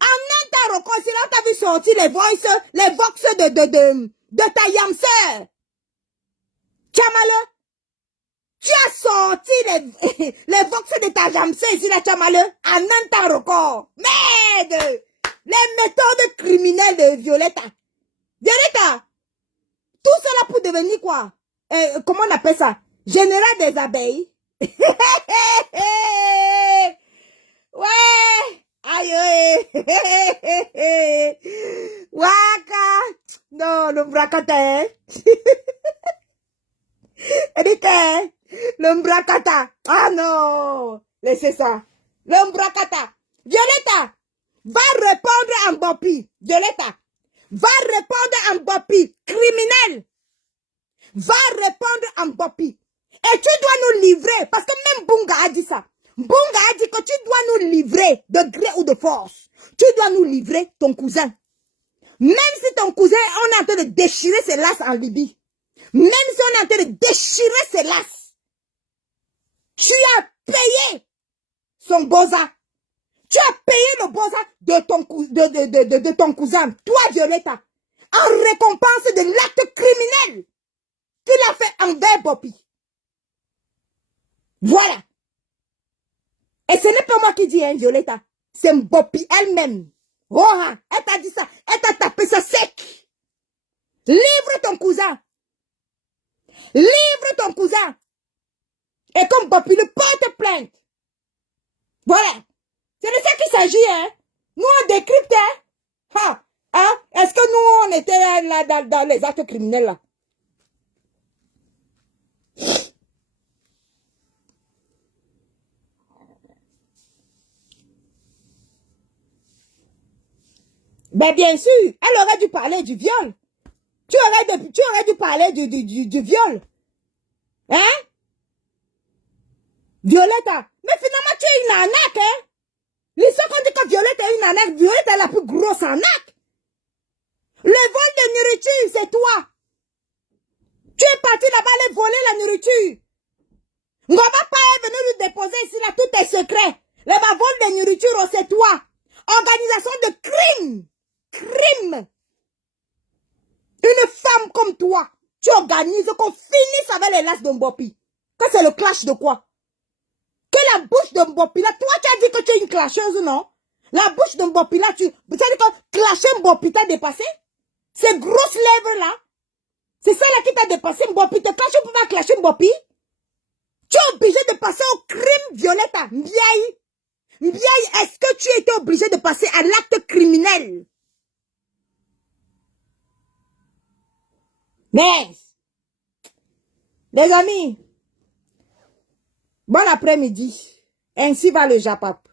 En un temps reconcilié, on t'a vu sortir les vox de ta yamseur. Chamale, tu as sorti les vox de ta yamseur ici, la Chamale, en un temps record. Merde! Les méthodes criminelles de Violetta. Violetta, tout cela pour devenir quoi? Comment on appelle ça? Général des abeilles. Ouais! Aïe! Waka! Non, le bracata. Le bracata. Ah non! Laissez ça. Le bracata. Violetta, va répondre à Mbopi. Violetta, va répondre à Mbopi. Criminel. Va répondre à Mbopi. Et tu dois nous livrer, parce que même Bunga a dit ça. Bunga a dit que tu dois nous livrer, de gré ou de force. Tu dois nous livrer ton cousin. Même si ton cousin, on est en train de déchirer ses laces en Libye. Même si on est en train de déchirer ses laces. Tu as payé son boza. Tu as payé le boza de ton cousin, toi Violetta, en récompense de l'acte criminel qu'il a fait envers Mbopi. Voilà. Et ce n'est pas moi qui dis, hein, Violetta. C'est Mbopi elle-même. Oh, elle t'a dit ça. Elle t'a tapé ça sec. Livre ton cousin. Livre ton cousin. Et comme Mbopi le porte plainte. Voilà. C'est de ça qu'il s'agit, hein. Nous, on décrypte, hein. Est-ce que nous, on était là dans les actes criminels, là? Ben bien sûr, elle aurait dû parler du viol. Tu aurais dû parler du viol. Hein? Violetta. Mais finalement, tu es une arnaque, hein? L'histoire qu'on dit que Violette est une arnaque, Violette est la plus grosse arnaque. Le vol de nourriture, c'est toi. Tu es parti là-bas aller voler la nourriture. Ngoma pas est venu lui déposer ici, là, tout est secret. Le vol de nourriture, oh, c'est toi. Organisation de crime. Crime. Une femme comme toi, tu organises qu'on finisse avec les lacs de Mbopi. Que c'est le clash de quoi? Que la bouche de Mbopi là, toi tu as dit que tu es une clasheuse, non? La bouche de Mbopi là, tu as dit que clasher Mbopi t'a dépassé? Ces grosses lèvres là, c'est celle-là qui t'a dépassé. Mbopi te clash, tu peux pas clasher Mbopi? Tu es obligé de passer au crime, Violetta. Mbiaï, est-ce que tu étais obligé de passer à l'acte criminel? Mais, les amis, bon après-midi. Ainsi va le Japap.